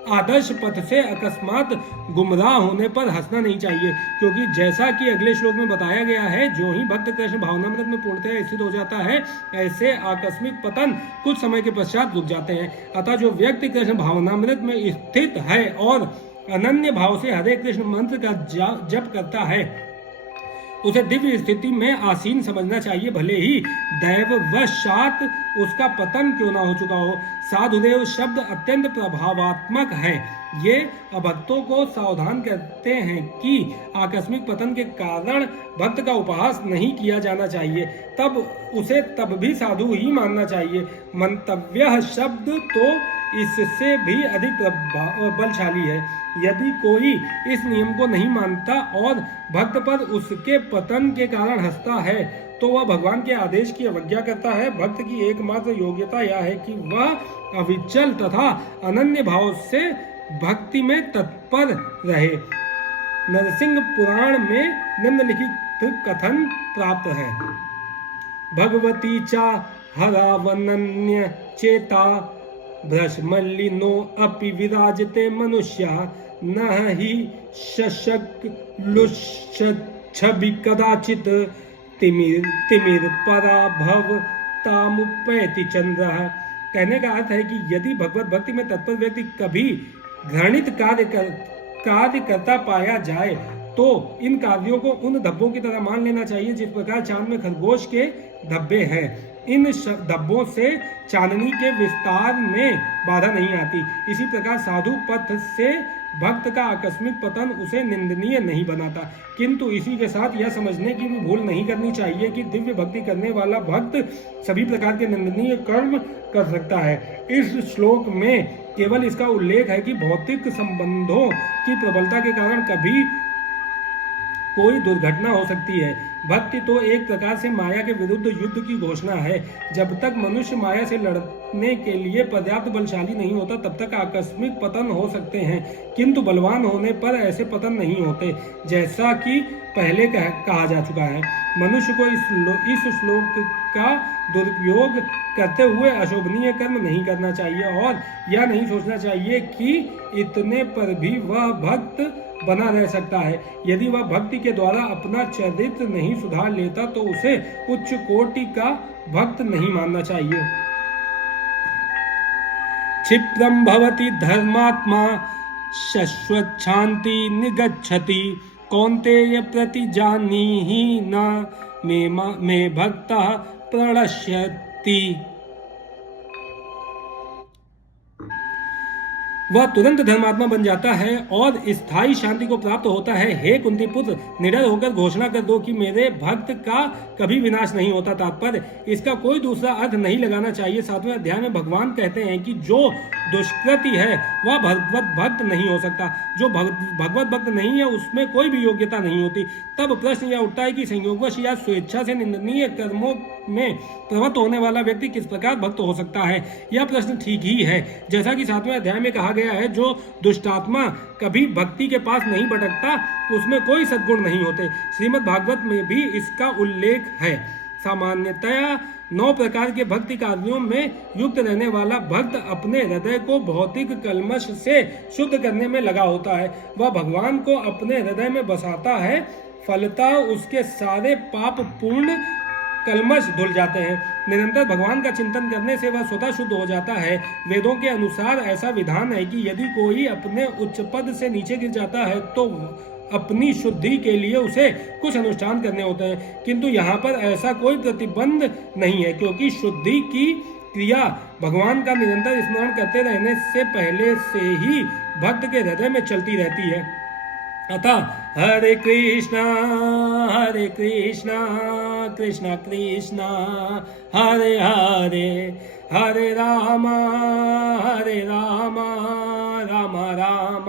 आदर्श पथ से अकस्मात गुमराह होने पर हंसना नहीं चाहिए, क्योंकि जैसा कि अगले श्लोक में बताया गया है, जो ही भक्त कृष्ण भावनामृत में पूर्णतः स्थित हो जाता है, ऐसे आकस्मिक पतन कुछ समय के पश्चात रुक जाते हैं। अतः जो व्यक्ति कृष्ण भावनामृत में स्थित है और अनन्य भाव से हरे कृष्ण मंत्र का जप करता है, उसे दिव्य स्थिति में आसीन समझना चाहिए, भले ही दैववशात उसका पतन क्यों ना हो चुका हो। साधुदेव शब्द अत्यंत प्रभावात्मक है। ये अभक्तों को सावधान करते हैं कि आकस्मिक पतन के कारण भक्त का उपहास नहीं किया जाना चाहिए, तब उसे तब भी साधु ही मानना चाहिए। मंतव्य शब्द तो इससे भी अधिक बलशाली है। यदि कोई इस नियम को नहीं मानता और भक्त पर उसके पतन के कारण हंसता है तो वह भगवान के आदेश की अवज्ञा करता है। भक्त की एकमात्र योग्यता यह है कि वह अविचल तथा अनन्य भाव से भक्ति में तत्पर रहे। नरसिंह पुराण में निम्नलिखित कथन प्राप्त है। भगवती चा हरावनन्य चेता भ्रष्मल्लिनो अपि विराजते मनुष्या न ही शशक लुच्छबि कदाचित तिमिर पराभव तामुपैति चंद्र। कहने का अर्थ है कि यदि भगवत भक्ति में तत्पर व्यक्ति कभी घृणित कार्य करता पाया जाए तो इन कार्यों को उन धब्बों की तरह मान लेना चाहिए जिस प्रकार चांद में खरगोश के धब्बे हैं। इन धब्बों से चांदनी के विस्तार में बाधा नहीं आती। इसी प्रकार साधु पथ से भक्त का आकस्मिक पतन उसे निंदनीय नहीं बनाता, किंतु इसी के साथ यह समझने की भी भूल नहीं करनी चाहिए कि दिव्य भक्ति करने वाला भक्त सभी प्रकार के निंदनीय कर्म कर सकता है। इस श्लोक में केवल इसका उल्लेख है कि भौतिक संबंधों की प्रबलता के कारण कभी कोई दुर्घटना हो सकती है। भक्ति तो एक प्रकार से माया के विरुद्ध युद्ध की घोषणा है। जब तक मनुष्य माया से लड़ने के लिए पर्याप्त बलशाली नहीं होता तब तक आकस्मिक पतन हो सकते हैं, किंतु बलवान होने पर ऐसे पतन नहीं होते, जैसा कि पहले कहा जा चुका है। मनुष्य को इस श्लोक का दुरुपयोग करते हुए अशोभनीय कर्म नहीं करना चाहिए और यह नहीं सोचना चाहिए कि इतने पर भी वह भक्त बना रह सकता है। यदि वह भक्ति के द्वारा अपना चरित्र नहीं सुधार लेता तो उसे उच्च कोटि का भक्त नहीं मानना चाहिए। क्षिप्रम भवति धर्मात्मा शाश्वत शांति निगच्छति कौन्तेय प्रति जानीहि न मे भक्तः प्रणश्यति। वह तुरंत धर्मात्मा बन जाता है और स्थायी शांति को प्राप्त होता है। हे कुंती पुत्र, निडर होकर घोषणा कर दो कि मेरे भक्त का कभी विनाश नहीं होता। तात्पर्य इसका कोई दूसरा अर्थ नहीं लगाना चाहिए। 7वें अध्याय में भगवान कहते हैं कि जो दुष्कृति है वह भगवत भक्त नहीं हो सकता। जो भगवत भक्त नहीं है उसमें कोई भी योग्यता नहीं होती। तब प्रश्न यह उठता है कि संयोगवश या स्वेच्छा से निंदनीय कर्मों में प्रवृत्त होने वाला व्यक्ति किस प्रकार भक्त हो सकता है। यह प्रश्न ठीक ही है। जैसा कि 7वें अध्याय में कहा गया है, जो दुष्टात्मा कभी भक्ति के पास नहीं भटकता उसमें कोई सद्गुण नहीं होते। श्रीमद् भागवत में भी इसका उल्लेख है। सामान्यतया 9 प्रकार के भक्ति कार्यों में युक्त रहने वाला भक्त अपने हृदय को भौतिक कलमश से शुद्ध करने में लगा होता है। वह भगवान को अपने हृदय में बसाता है, फलतः उसके सारे पाप पूर्ण कलमश धुल जाते हैं। निरंतर भगवान का चिंतन करने से वह स्वतः शुद्ध हो जाता है। वेदों के अनुसार ऐसा विधान है कि यदि कोई अपने उच्च पद से नीचे गिर जाता है तो अपनी शुद्धि के लिए उसे कुछ अनुष्ठान करने होते हैं, किंतु यहाँ पर ऐसा कोई प्रतिबंध नहीं है, क्योंकि शुद्धि की क्रिया भगवान का निरंतर स्मरण करते रहने से पहले से ही भक्त के हृदय में चलती रहती है। अतः हरे कृष्णा कृष्णा कृष्णा हरे हरे, हरे राम राम राम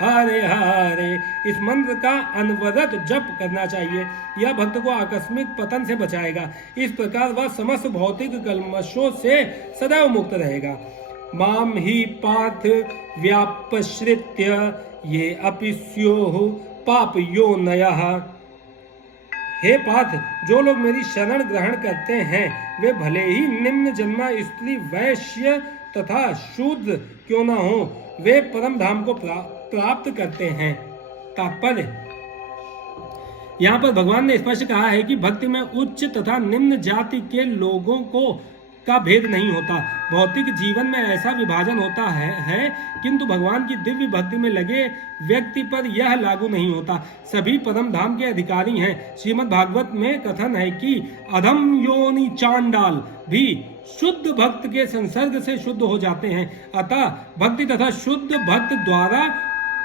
हरे हरे। इस मंत्र का अनवरत जप करना चाहिए। यह भक्त को आकस्मिक पतन से बचाएगा। इस प्रकार वह समस्त भौतिक कल्मशों से सदैव मुक्त रहेगा। माम ही पार्थ व्यापश्रित्य ये अपि स्युः पाप यो नयः। हे पार्थ, जो लोग मेरी शरण ग्रहण करते हैं वे भले ही निम्न जन्मा स्त्री वैश्य तथा शूद्र क्यों न हो, वे परम धाम को प्राप्त करते हैं। तात्पर्य, यहाँ पर भगवान ने स्पष्ट कहा है कि भक्ति में उच्च तथा निम्न जाति के लोगों का भेद नहीं होता। भौतिक जीवन में ऐसा विभाजन होता है, किंतु भगवान की दिव्य भक्ति में लगे व्यक्ति पर यह लागू नहीं होता। सभी परम धाम के अधिकारी हैं। श्रीमद् भागवत में कथन है कि अधम योनि चांडाल भी शुद्ध भक्त के संसर्ग से शुद्ध हो जाते हैं। अतः भक्ति तथा शुद्ध भक्त द्वारा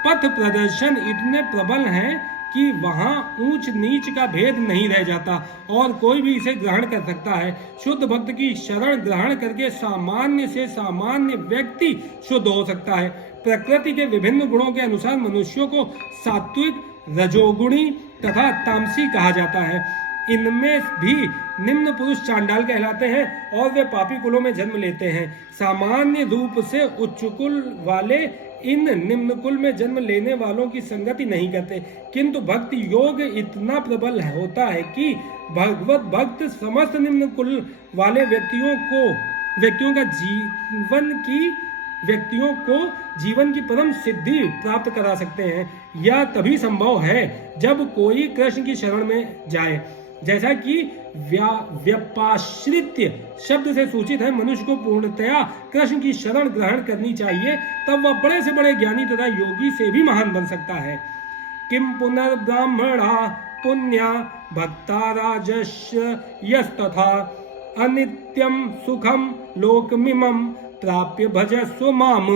पथ प्रदर्शन इतने प्रबल हैं कि वहां ऊंच नीच का भेद नहीं रह जाता और कोई भी इसे ग्रहण कर सकता है। शुद्ध भक्त की शरण ग्रहण करके सामान्य से सामान्य व्यक्ति शुद्ध हो सकता है। प्रकृति के विभिन्न गुणों के अनुसार मनुष्यों को सात्विक, रजोगुणी तथा तामसी कहा जाता है। इनमें भी निम्न पुरुष चांडाल कहलाते हैं और वे पापी कुलों में जन्म लेते हैं। सामान्य रूप से उच्च कुल वाले इन निम्न कुल में जन्म लेने वालों की संगति नहीं करते, किंतु भक्ति योग इतना प्रबल होता है कि भगवत भक्त समस्त निम्न कुल वाले व्यक्तियों को जीवन की परम सिद्धि प्राप्त करा सकते हैं। यह तभी संभव है जब कोई कृष्ण की शरण में जाए। जैसा कि व्यपाश्रित्य शब्द से सूचित है, मनुष्य को पूर्णतया कृष्ण की शरण ग्रहण करनी चाहिए, तब वह बड़े से बड़े ज्ञानी तथा योगी से भी महान बन सकता है। किम पुनर्ब्राह्मणा पुण्या भक्ता राजस्य यस्तथा अनित्यम सुखम लोकमिमं प्राप्य भजस्व माम।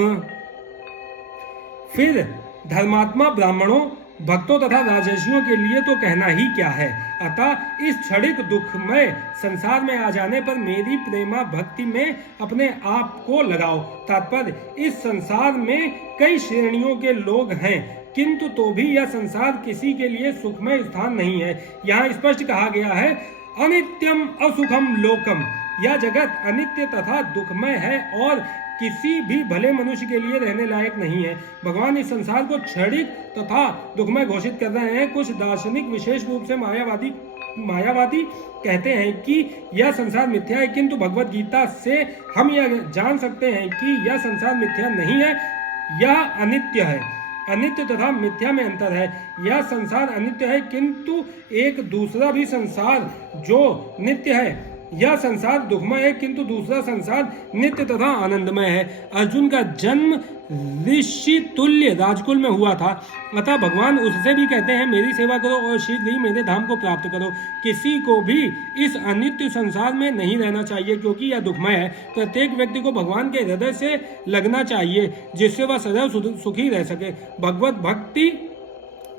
फिर धर्मात्मा ब्राह्मणों, भक्तों तथा राजर्षियों के लिए तो कहना ही क्या है। अतः इस क्षणिक दुखमय संसार में आ जाने पर मेरी प्रेमा भक्ति में अपने आप को लगाओ। तात्पर्य, इस संसार में कई श्रेणियों के लोग हैं, किंतु तो भी यह संसार किसी के लिए सुखमय स्थान नहीं है। यहाँ स्पष्ट कहा गया है, अनित्यम असुखम लोकम। यह जगत अनित्य तथा दुखमय है और किसी भी भले मनुष्य के लिए रहने लायक नहीं है। भगवान इस संसार को क्षणिक तथा दुखमय घोषित कर रहे हैं। कुछ दार्शनिक, विशेष रूप से मायावादी कहते हैं कि यह संसार मिथ्या है, किंतु भगवत गीता से हम यह जान सकते हैं कि यह संसार मिथ्या नहीं है, यह अनित्य है। अनित्य तथा मिथ्या में अंतर है। यह संसार अनित्य है, किंतु एक दूसरा भी संसार जो नित्य है। यह संसार दुखमय है, किंतु दूसरा संसार नित्य तथा आनंदमय है। अर्जुन का जन्म ऋषि तुल्य राजकुल में हुआ था, अतः भगवान उससे भी कहते हैं, मेरी सेवा करो और शीघ्र ही मेरे धाम को प्राप्त करो। किसी को भी इस अनित्य संसार में नहीं रहना चाहिए, क्योंकि यह दुखमय है। प्रत्येक व्यक्ति को भगवान के हृदय से लगना चाहिए, जिससे वह सदैव सुखी रह सके। भगवत भक्ति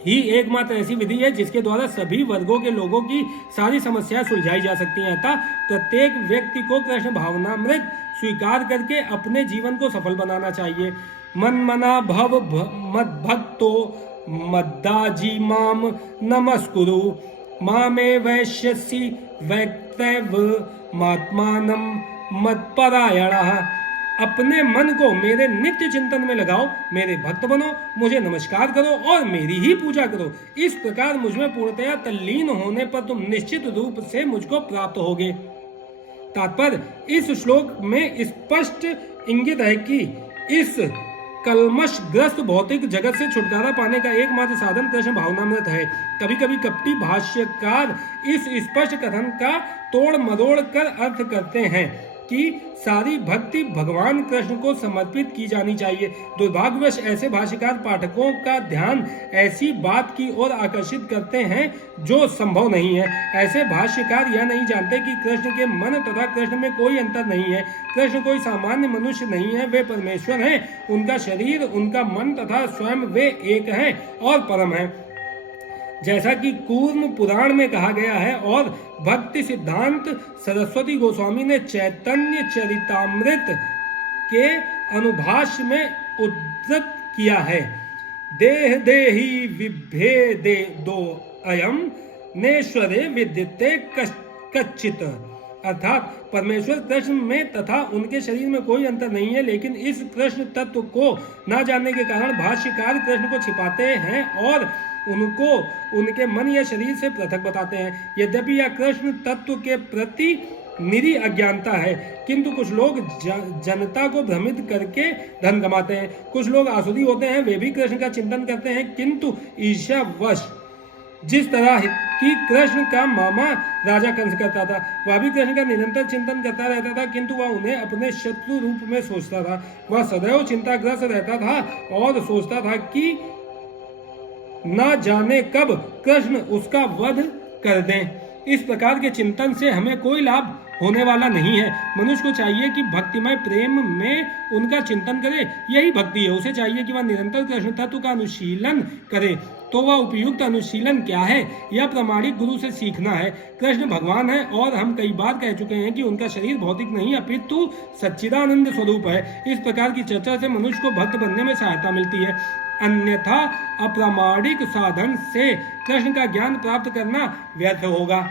ही एकमात्र ऐसी विधि है जिसके द्वारा सभी वर्गों के लोगों की सारी समस्याएं सुलझाई जा सकती हैं। अतः प्रत्येक व्यक्ति को कृष्ण भावनामृत स्वीकार करके अपने जीवन को सफल बनाना चाहिए। मन मना भव मद भक्तो मद्दाजी माम नमस्कुरु मामे वैश्यसि वैक्तैव मात्मानं मत्परायणः। अपने मन को मेरे नित्य चिंतन में लगाओ, मेरे भक्त बनो, मुझे नमस्कार करो और मेरी ही पूजा करो। इस प्रकार मुझमें पूर्णतया तल्लीन होने पर तुम निश्चित रूप से मुझको प्राप्त होगे। तात्पर्य, इस श्लोक में स्पष्ट इंगित है कि इस कलमशग्रस्त भौतिक जगत से छुटकारा पाने का एकमात्र साधन कृष्ण भावनामृत है। कभी कभी कपटी भाष्यकार इस स्पष्ट कथन का तोड़ मरोड़ कर अर्थ करते हैं कि सारी भक्ति भगवान कृष्ण को समर्पित की जानी चाहिए। दुर्भाग्यवश ऐसे भाष्यकार पाठकों का ध्यान ऐसी बात की ओर आकर्षित करते हैं जो संभव नहीं है। ऐसे भाष्यकार यह नहीं जानते कि कृष्ण के मन तथा कृष्ण में कोई अंतर नहीं है। कृष्ण कोई सामान्य मनुष्य नहीं है, वे परमेश्वर हैं। उनका शरीर, उनका मन तथा स्वयं वे एक हैं और परम हैं, जैसा कि कूर्म पुराण में कहा गया है और भक्ति सिद्धांत सरस्वती गोस्वामी ने चैतन्य चरितामृत के अनुभाष्य में उद्धृत किया है। देह देही विभेदे दो अयम नेश्वरे विद्यते कच्चित, अर्थात परमेश्वर कृष्ण में तथा उनके शरीर में कोई अंतर नहीं है, लेकिन इस कृष्ण तत्व को न जानने के कारण भाष्यकार कृष्ण को छिपाते हैं और उनको उनके मन या शरीर से पृथक बताते हैं। यद्यपि यह कृष्ण तत्व के प्रति निरी अज्ञानता है, किंतु कुछ लोग जनता को भ्रमित करके धन कमाते हैं। कुछ लोग आसुरी होते हैं, वे भी कृष्ण का चिंतन करते हैं, किंतु ईर्ष्यावश। जिस तरह कि कृष्ण का मामा राजा कंस करता था, वह भी कृष्ण का निरंतर चिंतन करता रहता था, किंतु वह उन्हें अपने शत्रु रूप में सोचता था। वह सदैव चिंताग्रस्त रहता था और सोचता था कि न जाने कब कृष्ण उसका वध कर दें। इस प्रकार के चिंतन से हमें कोई लाभ होने वाला नहीं है। मनुष्य को चाहिए कि भक्तिमय प्रेम में उनका चिंतन करे, यही भक्ति है। उसे चाहिए कि वह निरंतर कृष्ण तत्व का अनुशीलन करे। तो वह उपयुक्त अनुशीलन क्या है? यह प्रामाणिक गुरु से सीखना है। कृष्ण भगवान है और हम कई बार कह चुके हैं कि उनका शरीर भौतिक नहीं अपितु सच्चिदानंद स्वरूप है। इस प्रकार की चर्चा से मनुष्य को भक्त बनने में सहायता मिलती है, अन्यथा अप्रामाणिक साधन से कृष्ण का ज्ञान प्राप्त करना व्यर्थ होगा।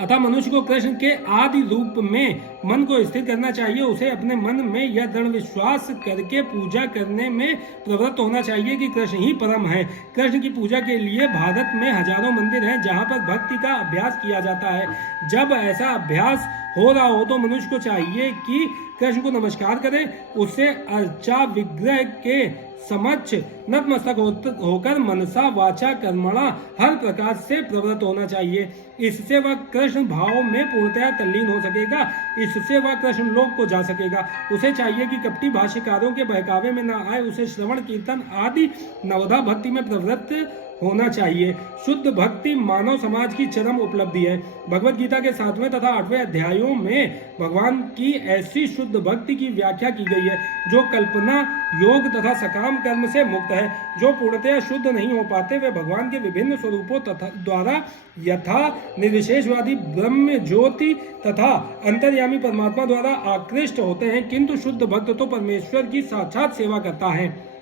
अतः मनुष्य को कृष्ण के आदि रूप में मन को स्थिर करना चाहिए। उसे अपने मन में यह दृढ़ विश्वास करके पूजा करने में प्रवृत्त होना चाहिए कि कृष्ण ही परम है। कृष्ण की पूजा के लिए भारत में हजारों मंदिर हैं जहाँ पर भक्ति का अभ्यास किया जाता है। जब ऐसा अभ्यास हो रहा हो तो मनुष्य को चाहिए कि कृष्ण को नमस्कार करे, उससे अर्चा विग्रह के समक्ष नतमस्तक होकर मनसा वाचा कर्मणा हर प्रकार से प्रवृत्त होना चाहिए। इससे वह कृष्ण भाव में पूर्णतया तल्लीन हो सकेगा। इससे वह कृष्ण लोक को जा सकेगा। उसे चाहिए कि कपटी भाष्यकारों के बहकावे में न आए। उसे श्रवण कीर्तन आदि नवधा भक्ति में प्रवृत्त होना चाहिए। शुद्ध भक्ति मानव समाज की चरम उपलब्धि है। भगवत गीता के 7वें तथा 8वें अध्यायों में भगवान की ऐसी शुद्ध भक्ति की व्याख्या की गई है जो कल्पना, योग तथा सकाम कर्म से मुक्त है। जो पूर्णतया शुद्ध नहीं हो पाते वे भगवान के विभिन्न स्वरूपों द्वारा यथा निर्विशेषवादी ब्रह्म ज्योति तथा अंतर्यामी परमात्मा द्वारा आकृष्ट होते हैं, किंतु शुद्ध भक्त तो परमेश्वर की साक्षात सेवा करता है।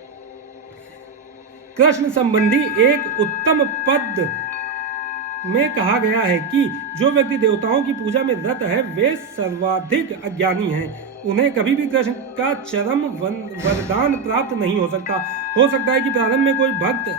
कृष्ण संबंधी एक उत्तम पद में कहा गया है कि जो व्यक्ति देवताओं की पूजा में रत है वे सर्वाधिक अज्ञानी हैं। उन्हें कभी भी कृष्ण का चरम वरदान प्राप्त नहीं हो सकता। हो सकता है कि प्रारंभ में कोई भक्त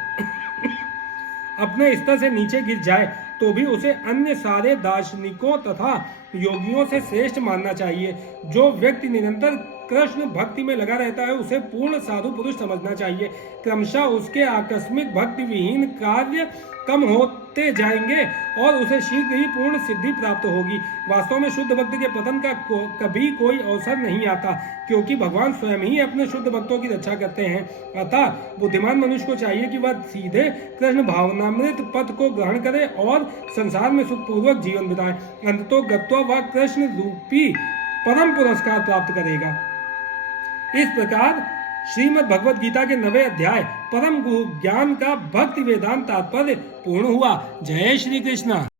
अपने स्तर से नीचे गिर जाए तो भी उसे अन्य सारे दार्शनिकों तथा योगियों से श्रेष्ठ मानना चाहिए। जो व्यक्ति निरंतर कृष्ण भक्ति में लगा रहता है उसे पूर्ण साधु पुरुष समझना चाहिए। क्रमशः उसके आकस्मिक भक्ति विहीन कार्य कम होते जाएंगे और उसे शीघ्र ही पूर्ण सिद्धि प्राप्त होगी। वास्तव में शुद्ध भक्त के पतन का कभी कोई अवसर नहीं आता, क्योंकि भगवान स्वयं ही अपने शुद्ध भक्तों की रक्षा करते हैं। अतः बुद्धिमान मनुष्य को चाहिए कि वह सीधे कृष्ण भावनामृत पथ को ग्रहण करे और संसार में सुखपूर्वक जीवन बिताए। अंततो गत्वा वह कृष्ण रूपी परम पुरस्कार प्राप्त करेगा। इस प्रकार श्रीमद् भगवद गीता के 9वें अध्याय परम ज्ञान का भक्ति वेदांत तात्पर्य पूर्ण हुआ। जय श्री कृष्ण।